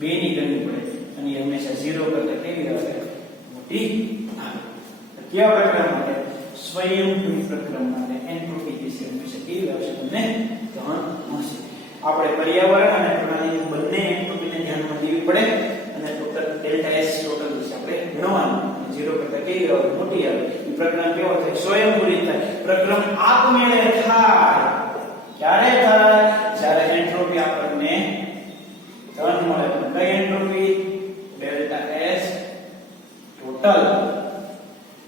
બેની ગણવી પડે અને એ હંમેશા 0 કરતા કેવી આવે, મોટી આવે. કેવા પ્રક્રિયા માટે, સ્વયંભૂ પ્રક્રિયા માટે એન્ટ્રોપી જે છે હંમેશા કેવી આવશે, તમને ધન હશે. આપણે પર્યાવરણ અને પ્રણાલીની બંને એન્ટ્રોપીને ધ્યાનમાં લેવી પડે અને ટોટલ ડેલ્ટા S ટોટલ વિશે આપણે ગણવાનું. 0 કરતા કેવી આવે, મોટી આવે. એ પ્રક્રિયા કેવો થાય, સ્વયંભૂ રીતે થાય. પ્રક્રિયા આપમેળે થાય. ક્યારે થાય, જ્યારે એન્ટ્રોપી આપણને ધન મળે. કઈ એન્ટ્રોપી, ડેલ્ટા S ટોટલ.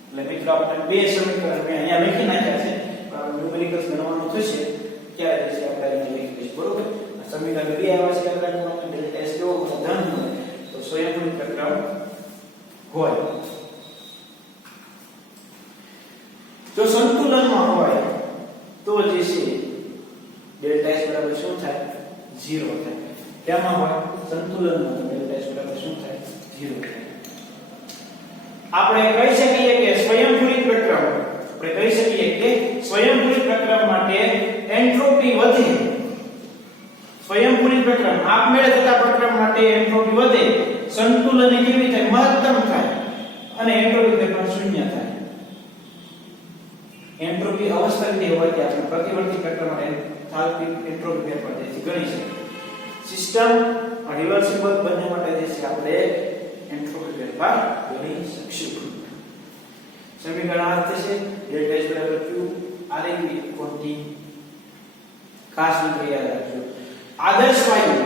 એટલે મિત્રો આપણે બે સમીકરણ મેં અહીંયા લખી નાખ્યા છે, કારણ ન્યુમેરિકલ્સ ગણવાનું થશે ત્યારે જે આપણે અહીંયા લખી દઈશું, બરોબર? સમીકરણ બે આવ્યા છે યાદ રાખવાનું. ડેલ્ટા S કેવો ધન મળે તો સ્વયંભૂ પ્રક્રિયા હોય. સંતુલનમાં હોય તો જે છે ડેલ્ટા S બરાબર શું થાય 0 થાય. કેમાં હોય સંતુલનમાં તો ડેલ્ટા S બરાબર શું થાય 0 થાય. આપણે કહી શકીએ કે સ્વયંભૂત પ્રક્રમ માટે એન્ટ્રોપી વધે. સ્વયંભૂત પ્રક્રમ આપમેળે થતા પ્રક્રમ માટે એન્ટ્રોપી વધે, સંતુલન કેવી થાય મહત્તમ થાય અને એન્ટ્રોપી ફેરફાર શૂન્ય થાય. એન્ટ્રોપી અવસ્થા વિધેય હોય કે આપણે પ્રતિવર્તી પ્રક્રમ માટે એન્ટ્રોપી ફેરફાર જેથી ગણી છે. સિસ્ટમ રિવર્સિબલ બંને માટે જે છે આપણે એન્ટ્રોપી ફેરફાર ગણી શકીશું. સમીકરણ આ થશે ડેલ્ટા S બરાબર q ReV ક્વોન્ટિટી. ખાસ મિત્રો યાદ રાખજો, આદર્શ વાયુ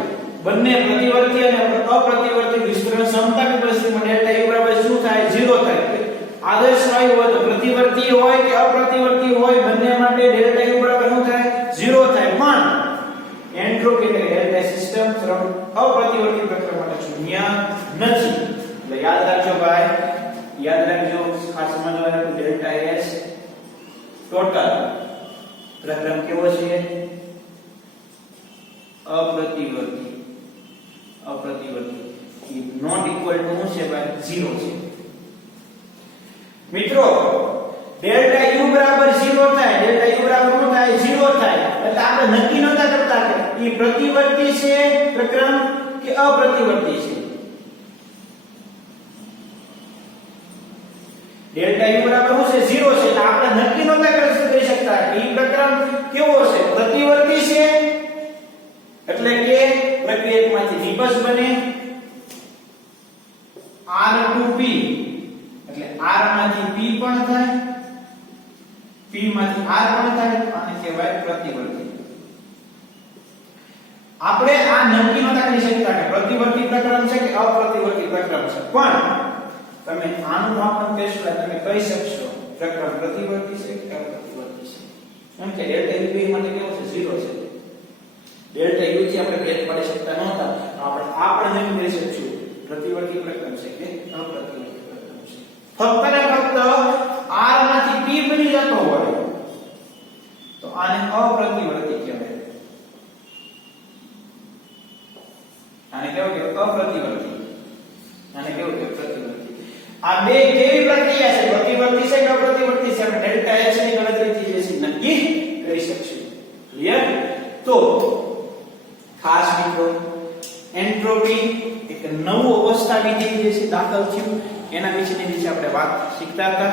બંને પ્રતિવર્તી અને અપ્રતિવર્તી વિસ્તરણ સમતાપી પરિસ્થિતિમાં ડેલ્ટા U બરાબર શું થાય 0 થાય. આદર્શ વાયુ હોય તો પ્રતિવર્તી હોય કે અપ્રતિવર્તી હોય બંને માટે ડેલ્ટા U બરાબર શું થાય 0 થાય. પણ એન્ટ્રોપી એટલે ડેલ્ટા સિસ્ટમ અપ્રતિવર્તી પ્રક્રિયા માટે શૂન્ય નથી. એટલે યાદ રાખજો ભાઈ, યાદ રાખજો, ખાસ સમજવાનું ડેલ્ટા S ટોટલ પ્રક્રમ કેવો છે અપ્રતિવર્તી નોટ ઇક્વલ ટુ શું છે ભાઈ 0 છે. મિત્રો ડેલ્ટા U બરાબર 0 થાય, ડેલ્ટા U બરાબર શું થાય 0 થાય એટલે આપણે નક્કી નહોતા કરતા કે એ પ્રતિવર્તી છે પ્રક્રમ કે અપ્રતિવર્તી છે. ડેલ્ટા U બરાબર શું છે 0 છે એટલે આપણે નક્કી નહોતા કરી શકતા કે એ પ્રક્રમ કેવો છે પ્રતિવર્તી છે એટલે કે પ્રક્રિયકમાંથી નિપજ બને R2P એટલે R માંથી P પણ થાય, P માંથી R પણ થાય અને કહેવાય પ્રતિવર્તી. આપણે આ નક્કી નહોતા કરી શકતા કે પ્રતિવર્તી પ્રક્રમ છે કે અપ્રતિવર્તી પ્રક્રમ છે, પણ તમે આનું માપન કરશો તમે કહી શકશો પ્રક્રમ પ્રતિવર્તી છે કે અપ્રતિવર્તી છે. કેમ કે ડેલ્ટા U માટે કેવો છે 0 છે. ડેલ્ટા U થી આપણે ભેદ પાડી શકતા નહોતા, આપણે નક્કી કરી શકશું પ્રતિવર્તી પ્રક્રમ છે કે અપ્રતિવર્તી પ્રક્રમ છે. ફક્ત ને ફક્ત R માંથી P બની જતો હોય તો આને અપ્રતિવર્તી કહેવાય. આને કેવું કે અપ્રતિવર્તી, આને કેવું કે પ્રતિવર્તી. આ બે કેવી પ્રક્રિયા છે પ્રતિવર્તી છે કે અપ્રતિવર્તી છે આપણે ડેલ્ટા S ની ગણતરીથી જે છે નક્કી કરી શકશું. ક્લિયર? તો ખાસ મિત્રો એન્ટ્રોપી એક નવું અવસ્થા વિધેય જે છે દાખલ થયું એના વિશેની જે આપણે વાત શીખતા હતા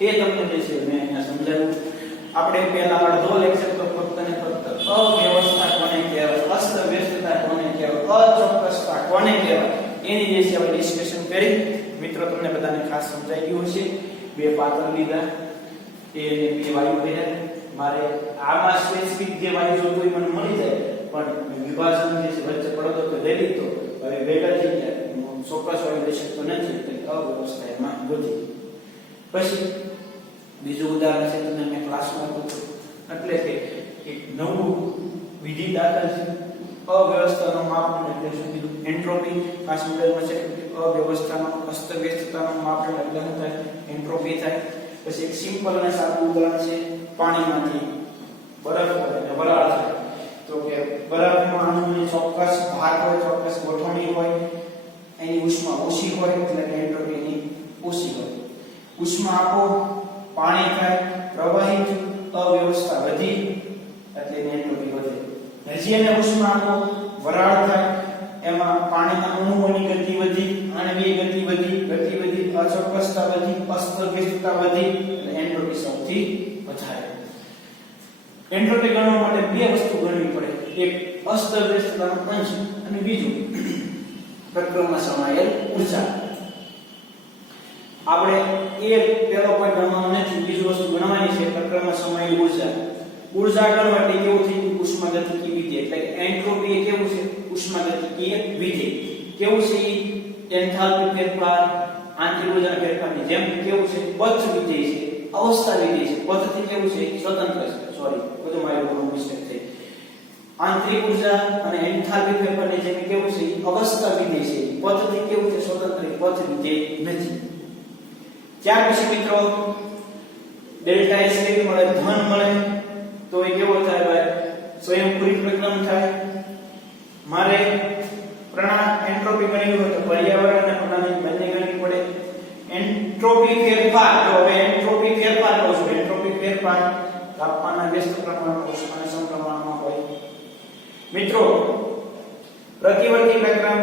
એ તમને જે છે મેં અહીંયા સમજાવ્યું. આપણે પહેલા અડધો લેક્ચર તો ફક્ત ને ફક્ત અવ્યવસ્થા કોને કહેવાય, અસ્તવ્યસ્તતા કોને કહેવાય, અચોક્કસતા કોને કહેવાય એની જે છે આપણે ડિસ્કશન કરી. મિત્રો તમને બધાને ખાસ સમજાઈ ગયું હશે. બે પાત્ર લીધા, એ બે વાયુ ભેગા. મારે આમાં સ્પેસિફિક જે વાયુ જોતો હોય મને મળી જાય, પણ વિભાજન જે છે વચ્ચે પડતો તો લઈ લીધો, હવે ભેગા થઈ ગયા ચોક્કસ વાયુ લઈ શકતો નથી એટલે અવ્યવસ્થા એમાં ગોતી. પછી બીજું ઉદાહરણ છે તમને મેં ક્લાસમાં પૂછ્યું એટલે કે એક નવું વિધિ દાખલ છે અવ્યવસ્થાનો માપદંડ એટલે શું કીધું એન્ટ્રોપી. ખાસ મુદ્દામાં છે અવ્યવસ્થાનો અસ્તવ્યસ્તતાનો માપદંડ એટલે શું થાય એન્ટ્રોપી થાય. પછી એક સિમ્પલ અને સાદું ઉદાહરણ છે પાણીમાંથી બરફ અને વરાળ થાય તો કે બરફમાં અણુની ચોક્કસ ભાગ હોય, ચોક્કસ ગોઠવણી હોય, એની ઉષ્મા ઓછી હોય એટલે કે એન્ટ્રોપી એની ઓછી હોય. ઉષ્મા આપો પાણી થાય પ્રવાહિત અવ્યવસ્થા વધી એટલે એની એન્ટ્રોપી વધે. હજી એને ઉષ્મા આપો વરાળ થાય એમાં પાણીના અણુઓની ગતિ વધી, આણ્વિય ગતિ વધી, અચોક્કસતા વધી, અસ્તવ્યસ્તતા વધી એટલે એન્ટ્રોપી સૌથી વધારે. એન્ટ્રોપી ગણવા માટે બે વસ્તુ ગણવી પડે, એક અસ્તવ્યસ્તતાનો અંશ અને બીજું પ્રક્રિયામાં સમાયેલ ઊર્જા. આપણે એ પેલો પોઈન્ટ ગણવાનો નથી, બીજી વસ્તુ ગણવાની છે પ્રક્રિયામાં સમાયેલ ઊર્જા. ઊર્જા ગણવા એટલે કેવું થઈ ગયું ઉષ્માગતિકી વિધેય એટલે કે એન્ટ્રોપી એ કેવું છે ઉષ્માગતિકી વિધેય. કેવું છે એન્થાલ્પી ફેરફાર આંતરિક ઊર્જાના ફેરફારની જેમ કેવું છે પથ વિધેય છે, અવસ્થા વિધેય છે. પથથી કેવું છે સ્વતંત્ર છે. સોરી બધું મારી મિસ્ટેક થઈ. આંતરિક ઊર્જા અને એન્થાલ્પી ફેરફારની જેમ કેવું છે અવસ્થા વિધેય છે, પથથી કેવું છે સ્વતંત્ર, પથ વિધેય નથી. ત્યાર પછી મિત્રો ડેલ્ટા એસ કેવી મળે? ધન મળે. તો એ કેવો થાય ભાઈ? સ્વયંભૂ પ્રક્રમ થાય. મારે એન્ટ્રોપી ગણવી હોય તો પર્યાવરણ અને પ્રણાલી બંને ગણવી પડે. એન્ટ્રોપી ફેરફાર, તો હવે એન્ટ્રોપી ફેરફાર કહું છું. એન્ટ્રોપી ફેરફાર તાપમાનના વ્યસ્ત પ્રમાણમાં ઉષ્માના સમપ્રમાણમાં હોય. મિત્રો, પ્રતિવર્તી પ્રક્રમ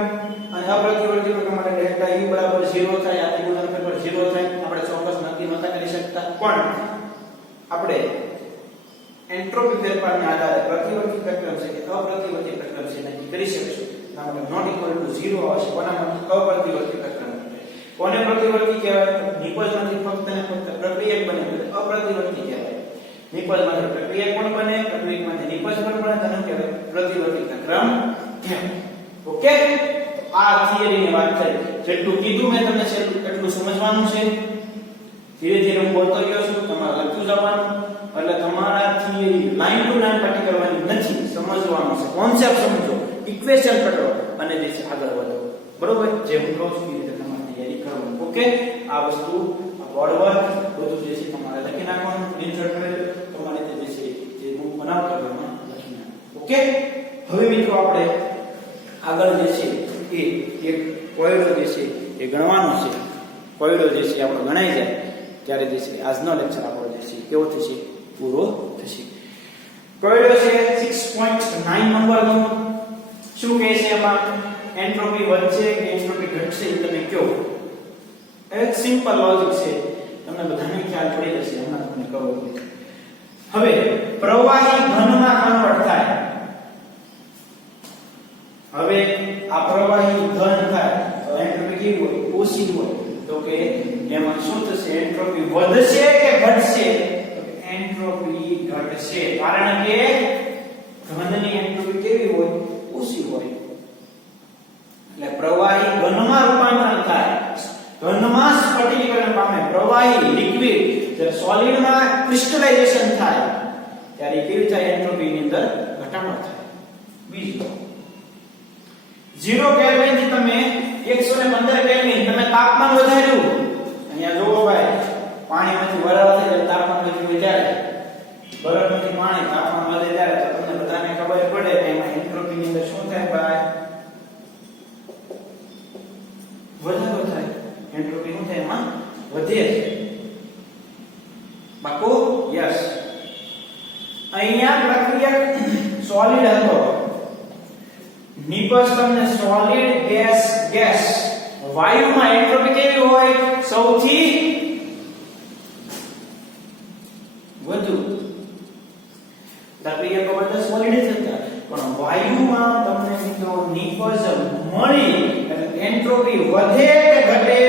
અને અપ્રતિવર્તી પ્રક્રમ માટે ડેલ્ટા U બરાબર 0 થાય. આ ત્રિકોણનો ફેરફાર 0 થાય. આપણે ચોક્કસ નક્કી નહોતા કરી શકતા, પણ આપણે એન્ટ્રોપી ફેરફારના આધારે પ્રતિવર્તી પ્રક્રમ છે કે અપ્રતિવર્તી પ્રક્રમ છે નક્કી કરી શકીશું. ના માટે નોટ ઇક્વલ ટુ 0 આવશે. કોના અપ્રતિવર્તી પ્રક્રમ માટે? કોને પ્રતિવર્તી કહેવાય? નિપજમાંથી ફક્ત ને ફક્ત પ્રક્રિયક બને એટલે અપ્રતિવર્તી કહેવાય. નિપજમાંથી પ્રક્રિયક પણ બને, પ્રક્રિયકમાંથી નિપજ પણ બને, તેનું કહેવાય પ્રતિવર્તી પ્રક્રમ કહેવાય. ઓકે, આ થિયરીની વાત થઈ. જેટલું કીધું મેં તમને એટલું સમજવાનું છે. ધીરે ધીરે હું બોલતો ગયો છું, તમારે લખતું જવાનું. એટલે તમારા થિયરી લાઈન ટુ લાઈન પાટી કરવાની નથી, સમજવાનું છે. કોન્સેપ્ટ સમજો, ઇક્વેશન કરો અને જે છે આગળ વધો. બરોબર? જે હું કહું છું એ રીતે તમારે તૈયારી કરવાની. ઓકે, આ વસ્તુ બોર્ડ વર્ક બધું જે છે તમારે લખી નાખવાનું. સ્ક્રીનશોટ કરી તમારે જે છે જે હું બનાવતો હોય એમાં લખી નાખવાનું. ઓકે, હવે મિત્રો આપણે આગળ જે છે એ એક કોયડો જે છે એ ગણવાનો છે. કોયડો જે છે આપણો ગણાઈ જાય ત્યારે જે છે આજનો લેક્ચર આપણો જે છે કેવો થશે? પૂરો થશે. કોયડો છે 6.9 નંબરનો. શું કહે છે એમાં? એન્ટ્રોપી વધશે કે એન્ટ્રોપી ઘટશે એ તમે કહો. એક સિમ્પલ લોજિક છે, તમને બધાને ખ્યાલ પડી જશે. હમણાં તમને કહું. હવે પ્રવાહી ઘનમાં કન્વર્ટ થાય. હવે આ પ્રવાહી ઘન થાય તો એન્ટ્રોપી કેવી હોય? ઓછી હોય. તો કે એમાં શું થશે? એન્ટ્રોપી વધશે કે ઘટશે? તો કે એન્ટ્રોપી ઘટશે. કારણ કે ઘનની એન્ટ્રોપી કેવી હોય? ઓછી હોય. એટલે પ્રવાહી ઘનમાં રૂપાંતરણ થાય, ઘનમાં સ્ફટિકીકરણ પામે. પ્રવાહી લિક્વિડ જ્યારે સોલિડમાં ક્રિસ્ટલાઇઝેશન થાય ત્યારે કેવી થાય? એન્ટ્રોપીની અંદર ઘટાડો થાય. બીજું 0 કેલ્વિન થી તમે 115 કેલ્વિન તમે તાપમાન વધાર્યું. અહીંયા જોવો ભાઈ, પાણીમાંથી વરાળ થાય એટલે તાપમાન વધ્યું ત્યારે, બરફમાંથી પાણી તાપમાન વધે ત્યારે તો તમને બધાને ખબર પડે કે એમાં એન્ટ્રોપીની અંદર શું થાય ભાઈ? વધારો થાય. એન્ટ્રોપી શું થાય? એમાં વધે છે. બાકો યસ. અહીંયા પ્રક્રિયા સોલિડ હતો. નિપજ તમને સોલિડ ગેસ વાયુમાં એન્ટ્રોપી કેવી હોય? સૌથી વધુ. પ્રક્રિયા તો બધા સોલિડ જ હતા, પણ વાયુમાં તમને મિત્રો નિપજ મળી એટલે એન્ટ્રોપી વધે કે ઘટે?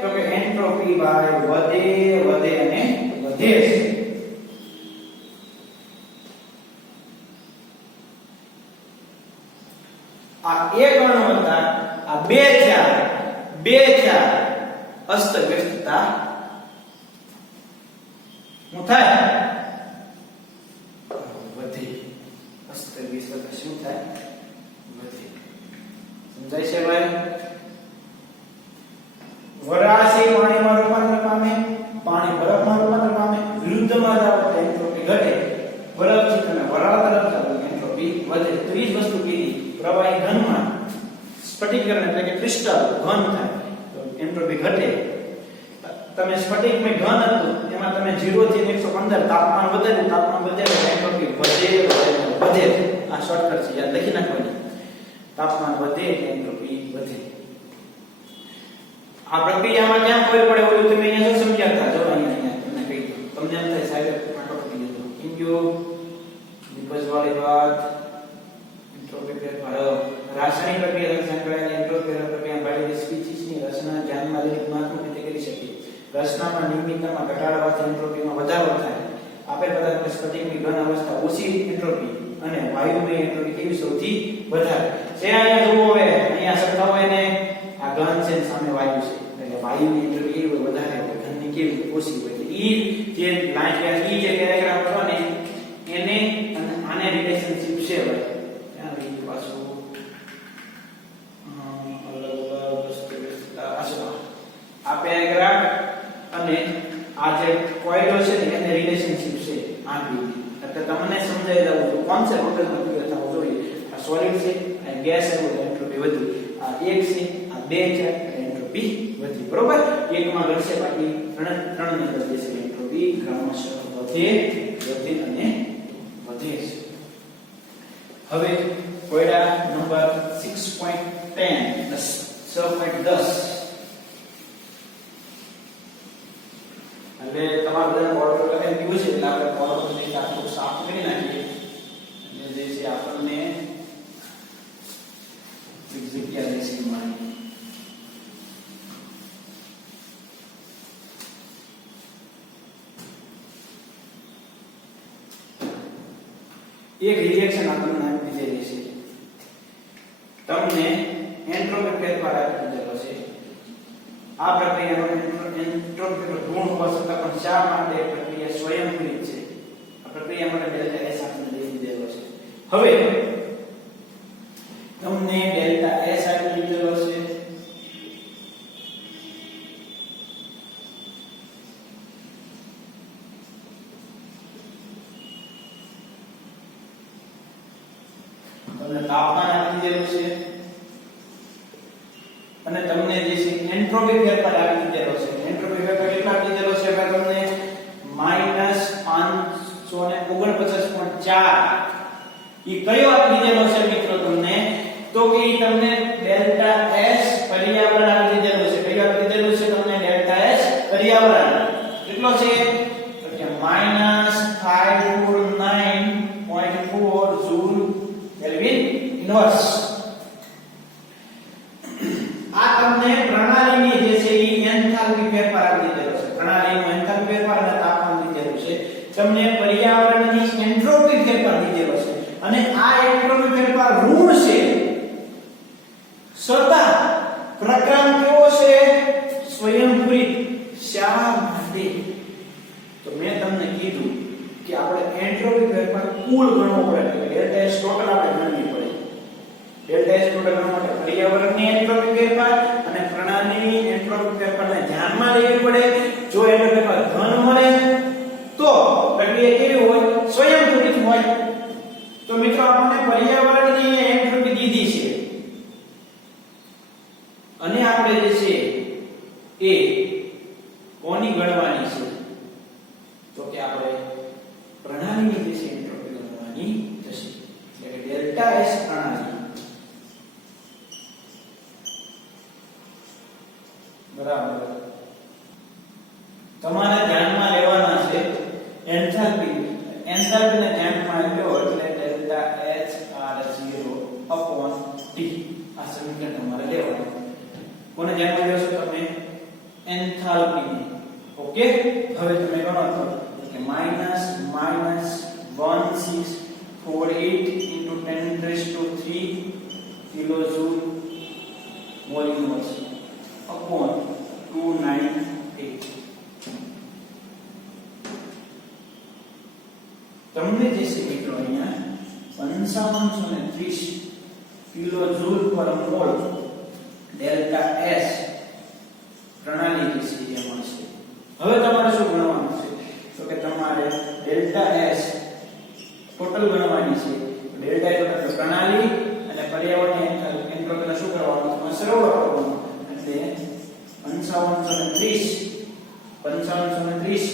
તો કે એન્ટ્રોપી ભાઈ વધે અને વધે છે. આ એક અણુ હતા, આ બે થયા અસ્ત વ્યસ્તતા શું થાય? વધે. અસ્ત વ્યસ્તતા શું થાય? વધે. સમજાય છે ભાઈ? વરાળ છે પાણીમાં રૂપાંતર પામે, પાણી બરફમાં રૂપાંતર પામે. વિરુદ્ધમાં જાવ તો એન્ટ્રોપી ઘટે. બરફથી તમે વરાળ તરફ જાવ તો એન્ટ્રોપી વધે. તો એ જ વસ્તુ કીધી. પ્રવાહી ઘનમાં સ્ફટિકીકરણ એટલે કે ક્રિસ્ટલ ઘન થાય તો એન્ટ્રોપી ઘટે. તમે સ્ફટિકમાં ઘન હતું એમાં તમે 0 થી 115 તાપમાન વધે તો એન્ટ્રોપી વધે. આ શોર્ટકટ છે, યાદ લખી નાખવાની. તાપમાન વધે એટલે એન્ટ્રોપી વધે. આ પ્રક્રિયામાં ક્યાં ખબર પડે? ઓલું તમે અહીંયા શું સમજ્યા હતા? જો અહીંયા તમને કહી દઉં. તમને એમ થાય સાહેબ આટો કરી દીધો. ઇન્ડ્યો નિપજ વાળી વાત. રાસાયણિક પ્રક્રિયા સંકળાયેલી એન્ટ્રોપી પ્રક્રિયા બાળની સ્પીસીસની રચના ધ્યાનમાં લઈને ગુણાત્મક રીતે કરી શકીએ. રચનામાં નિયમિતતામાં ઘટાડવાથી એન્ટ્રોપીમાં વધારો થાય. આપેલ પદાર્થની સ્ફટિકની ઘન અવસ્થા ઓછી એન્ટ્રોપી અને વાયુમય એન્ટ્રોપી કેવી સૌથી વધારે છે? અહીંયા જુઓ, હવે અહીંયા સરખાવો એને. આ ઘન છે સામે વાયુ છે એટલે વાયુની એન્ટ્રોપી કેવી હોય? વધારે હોય. ઘનની કેવી? ઓછી હોય. ઈ જે લાઈન ઈ જે પેરાગ્રાફ હતો ને એને અને આને રિલેશનશિપ છે ભાઈ. આ પેરાગ્રાફ અને આ જે કોયડો છે ને એને એટલે તમને સમજાઈ જવું જોઈએ કોન્સેપ્ટ મગજમાં ક્લિયર થવો જોઈએ આ સોલિડ છે આ ગેસ છે એટલે એન્ટ્રોપી વધી આ 1 છે આ 2 છે એટલે એન્ટ્રોપી વધી બરોબર એકમાં ઘટશે બાકી ત્રણ ની અંદર જશે એન્ટ્રોપી ક્રમશઃ વધે અને વધે છે હવે કોયડા નંબર 6.10 6.10 હવે તમારા બધાને બોર્ડ પર લખેલું છે એટલે આપણે બોર્ડ પર લઈને આખું સાફ કરી નાખીએ એટલે જે છે આપણને એક જગ્યા રહેશે માની એક રિએક્શન આપણને આપી દીધેલી છે તમને એન્ટ્રોપી ફેરફાર આપી દીધેલો છે આ પ્રક્રિયાનો એન્ટ્રોપી ઋણ હોવા છતાં પણ શા માટે પ્રક્રિયા સ્વયંભૂત છે આ પ્રક્રિયા માટે ડેલ્ટા S આપણને દીધેલો છે હવે તમને ડેલ્ટા S આપી દીધેલો છે તમને તાપમાન આપી દીધેલું છે અને તમને જે છે એન્ટ્રોપી ફેરફાર આપી દીધેલો છે એન્ટ્રોપી ફેરફાર કેટલા આપી દીધેલો છે તમને -549.4 ઈ કયો આપી દીધેલો છે મિત્રો તમને તો કે ઈ તમને ડેલ્ટા S પર્યાવરણ આપી દીધેલો છે કયો આપી દીધેલો છે તમને ડેલ્ટા S પર્યાવરણ કેટલો છે તો કે -549.4 જૂલ કેલ્વિન ઇન્વર્સ આ તમને પ્રણાલીની જે છે ઈ એન્થાલ્પી ફેરફાર આપી દીધેલો છે પ્રણાલીનો એન્થાલ્પી ફેરફાર અને તાપમાન દીધેલું છે તમને પર્યાવરણની એન્ટ્રોપી ફેરફાર દીધેલો છે અને આ એન્ટ્રોપી ફેરફાર ઋણ છે છતાં પ્રક્રમ કેવો છે સ્વયંભૂત શા માટે તો મેં તમને કીધું કે આપણે એન્ટ્રોપી ફેરફાર કુલ ગણવો પડે ડેલ્ટા S ટોટલ આપણે ગણવી પડે ડેલ્ટા S ટોટલ ગણવા માટે પર્યાવરણની એન્ટ્રોપી ફેરફાર અને પ્રણાલીની એન્ટ્રોપી ફેરફારને ધ્યાનમાં લેવી પડે જો એન્ટ્રોપી ફેરફાર ધન મળે તો પ્રક્રિયા કેવી હોય સ્વયંભૂત હોય તો મિત્રો આપણને પર્યાવરણની એન્ટ્રોપી દીધી છે અને આપણે જે છે એ કોની ગણવાની છે તો કે આપણે પ્રણાલીની જે છે એન્ટ્રોપી ગણવાની થશે એટલે કે ડેલ્ટા S પ્રણાલી બરાબર તમારે ધ્યાનમાં લેવાના છે એન્થાલ્પી એન્થાલ્પીને ધ્યાનમાં લો એટલે ડેલ્ટા HR0 T આ સમીકરણ તમારે લેવાનું કોને ધ્યાનમાં લેશો તમે એન્થાલ્પી ઓકે હવે તમે ગણો તો કે -1648 × 10⁻³ કિલોજૂલ મોલ ઇન્વર્સ upon 298 તમને જે છે મિત્રો અહીંયા 5530 કિલોજૂલ પર મોલ ડેલ્ટા S પ્રણાલી જે છે એ મળશે હવે તમારે શું ગણવાનું છે તો કે તમારે ડેલ્ટા S ટોટલ ગણવાની છે ડેલ્ટા ટોટલ પ્રણાલી અને પર્યાવરણની એન્ટ્રોપીને શું કરવાનું તમારે સરવાળો કરવાનો એટલે 5530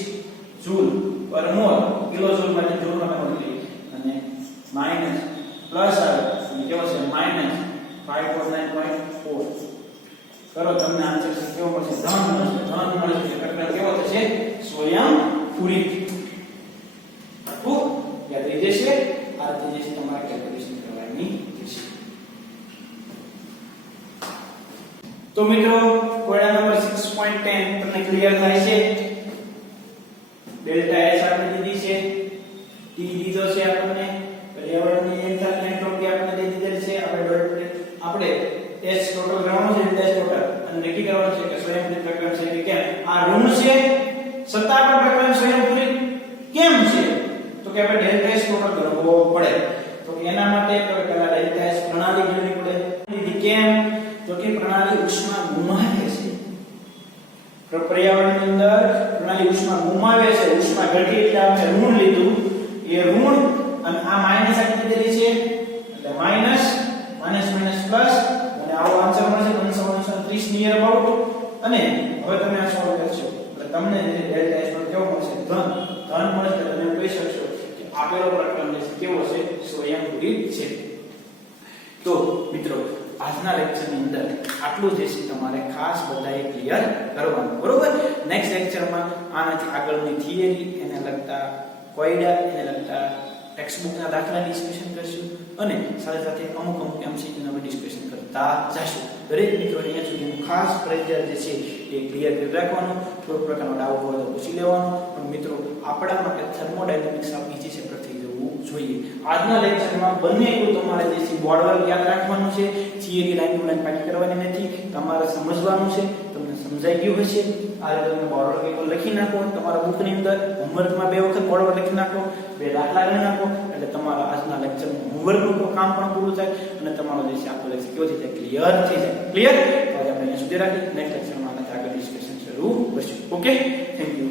જૂલ પર મોલ કિલોજૂલ માટે જૂલ માં બદલી અને માઈનસ પ્લસ આવે અને કેવો છે -549.4 કરો તમને આન્સર કેવો મળશે ધન મળશે એટલે કેવો થશે સ્વયંભૂત આખું યાદ રહી જશે આ રીતે જે તમારે કેલ્ક્યુલેશન કરવાની છે તો મિત્રો કોયડા નંબર 6.10 તમને ક્લિયર થાય છે ડેલ્ટા S આપણે દીધી છે T દીધો છે આપણને પર્યાવરણની એન્ટ્રોપી આપણે દીધેલી છે આપણે S ટોટલ ગણવાનું છે ડેલ્ટા S ટોટલ અને નક્કી કરવાનું છે કે સ્વયંભૂત પ્રક્રિયા છે કે કેમ આ ઋણ છે છતાં પણ પ્રક્રિયા સ્વયંભૂત કેમ છે તો કે આપણે ડેલ્ટા S ટોટલ ગણવો પડે તો એના માટે પહેલા ડેલ્ટા S પ્રણાલી ગણવી પડે દીધી કેમ તો કે પ્રણાલી ઉષ્મા ગુમાવે છે પર્યાવરણની અંદર પ્રણાલી ઉષ્મા ગુમાવે છે ઉષ્મા ઘટી એટલે આપણે ઋણ લીધું એ તમારો પ્રકરણ જે છે કેવો છે સ્વયંભૂરી છે. તો મિત્રો આજના લેક્ચરની અંદર આટલું જે છે તમારે ખાસ બધાએ ક્લિયર કરવાનું, બરોબર. નેક્સ્ટ લેક્ચરમાં આનાથી આગળની થિયરી, એને લગતા કોયડા, એને લગતા ટેક્સ્ટબુકના દાખલા ડિસ્કશન કરશું અને સાથે સાથે અમુક એમસીક્યુ નું ડિસ્કશન કરતા જશું. દરેક મિત્રો અહીંયા સુધીનું ખાસ ફરજિયાત જે છે એ ક્લિયર કરી રાખવાનું. કોઈ પ્રકારનો ડાઉટ હોય તો પૂછી લેવાનો. પણ મિત્રો આપણા માટે થર્મોડાયનેમિક્સ આ ઈઝી ચેપ્ટર થઈ જવું જોઈએ. આજના લેક્ચરમાં બંને એટલું તમારે જે છે બોર્ડ વર્ક યાદ રાખવાનું છે. થિયરી લાઈન ટુ લાઈન પાકી કરવાની નથી, તમારે સમજવાનું છે. તમને સમજાઈ ગયું હશે. આ રીતે તમે બોર્ડ વર્ક એકવાર લખી નાખો તમારા બુકની અંદર. હોમવર્કમાં 2 વખત બોર્ડ વર્ક લખી નાખો, 2 દાખલા ગણી નાખો, એટલે તમારા આજના લેક્ચરનું હોમવર્કનું કામ પણ પૂરું થાય અને તમારો જે છે આખો લેક્ચર કેવો છે ક્લિયર થઈ જાય. ક્લિયર? તો આજે આપણે અહીંયા સુધી રાખી નેક્સ્ટ લેક્ચરમાં આગળ ડિસ્કશન શરૂ કરશું. Okay, thank you.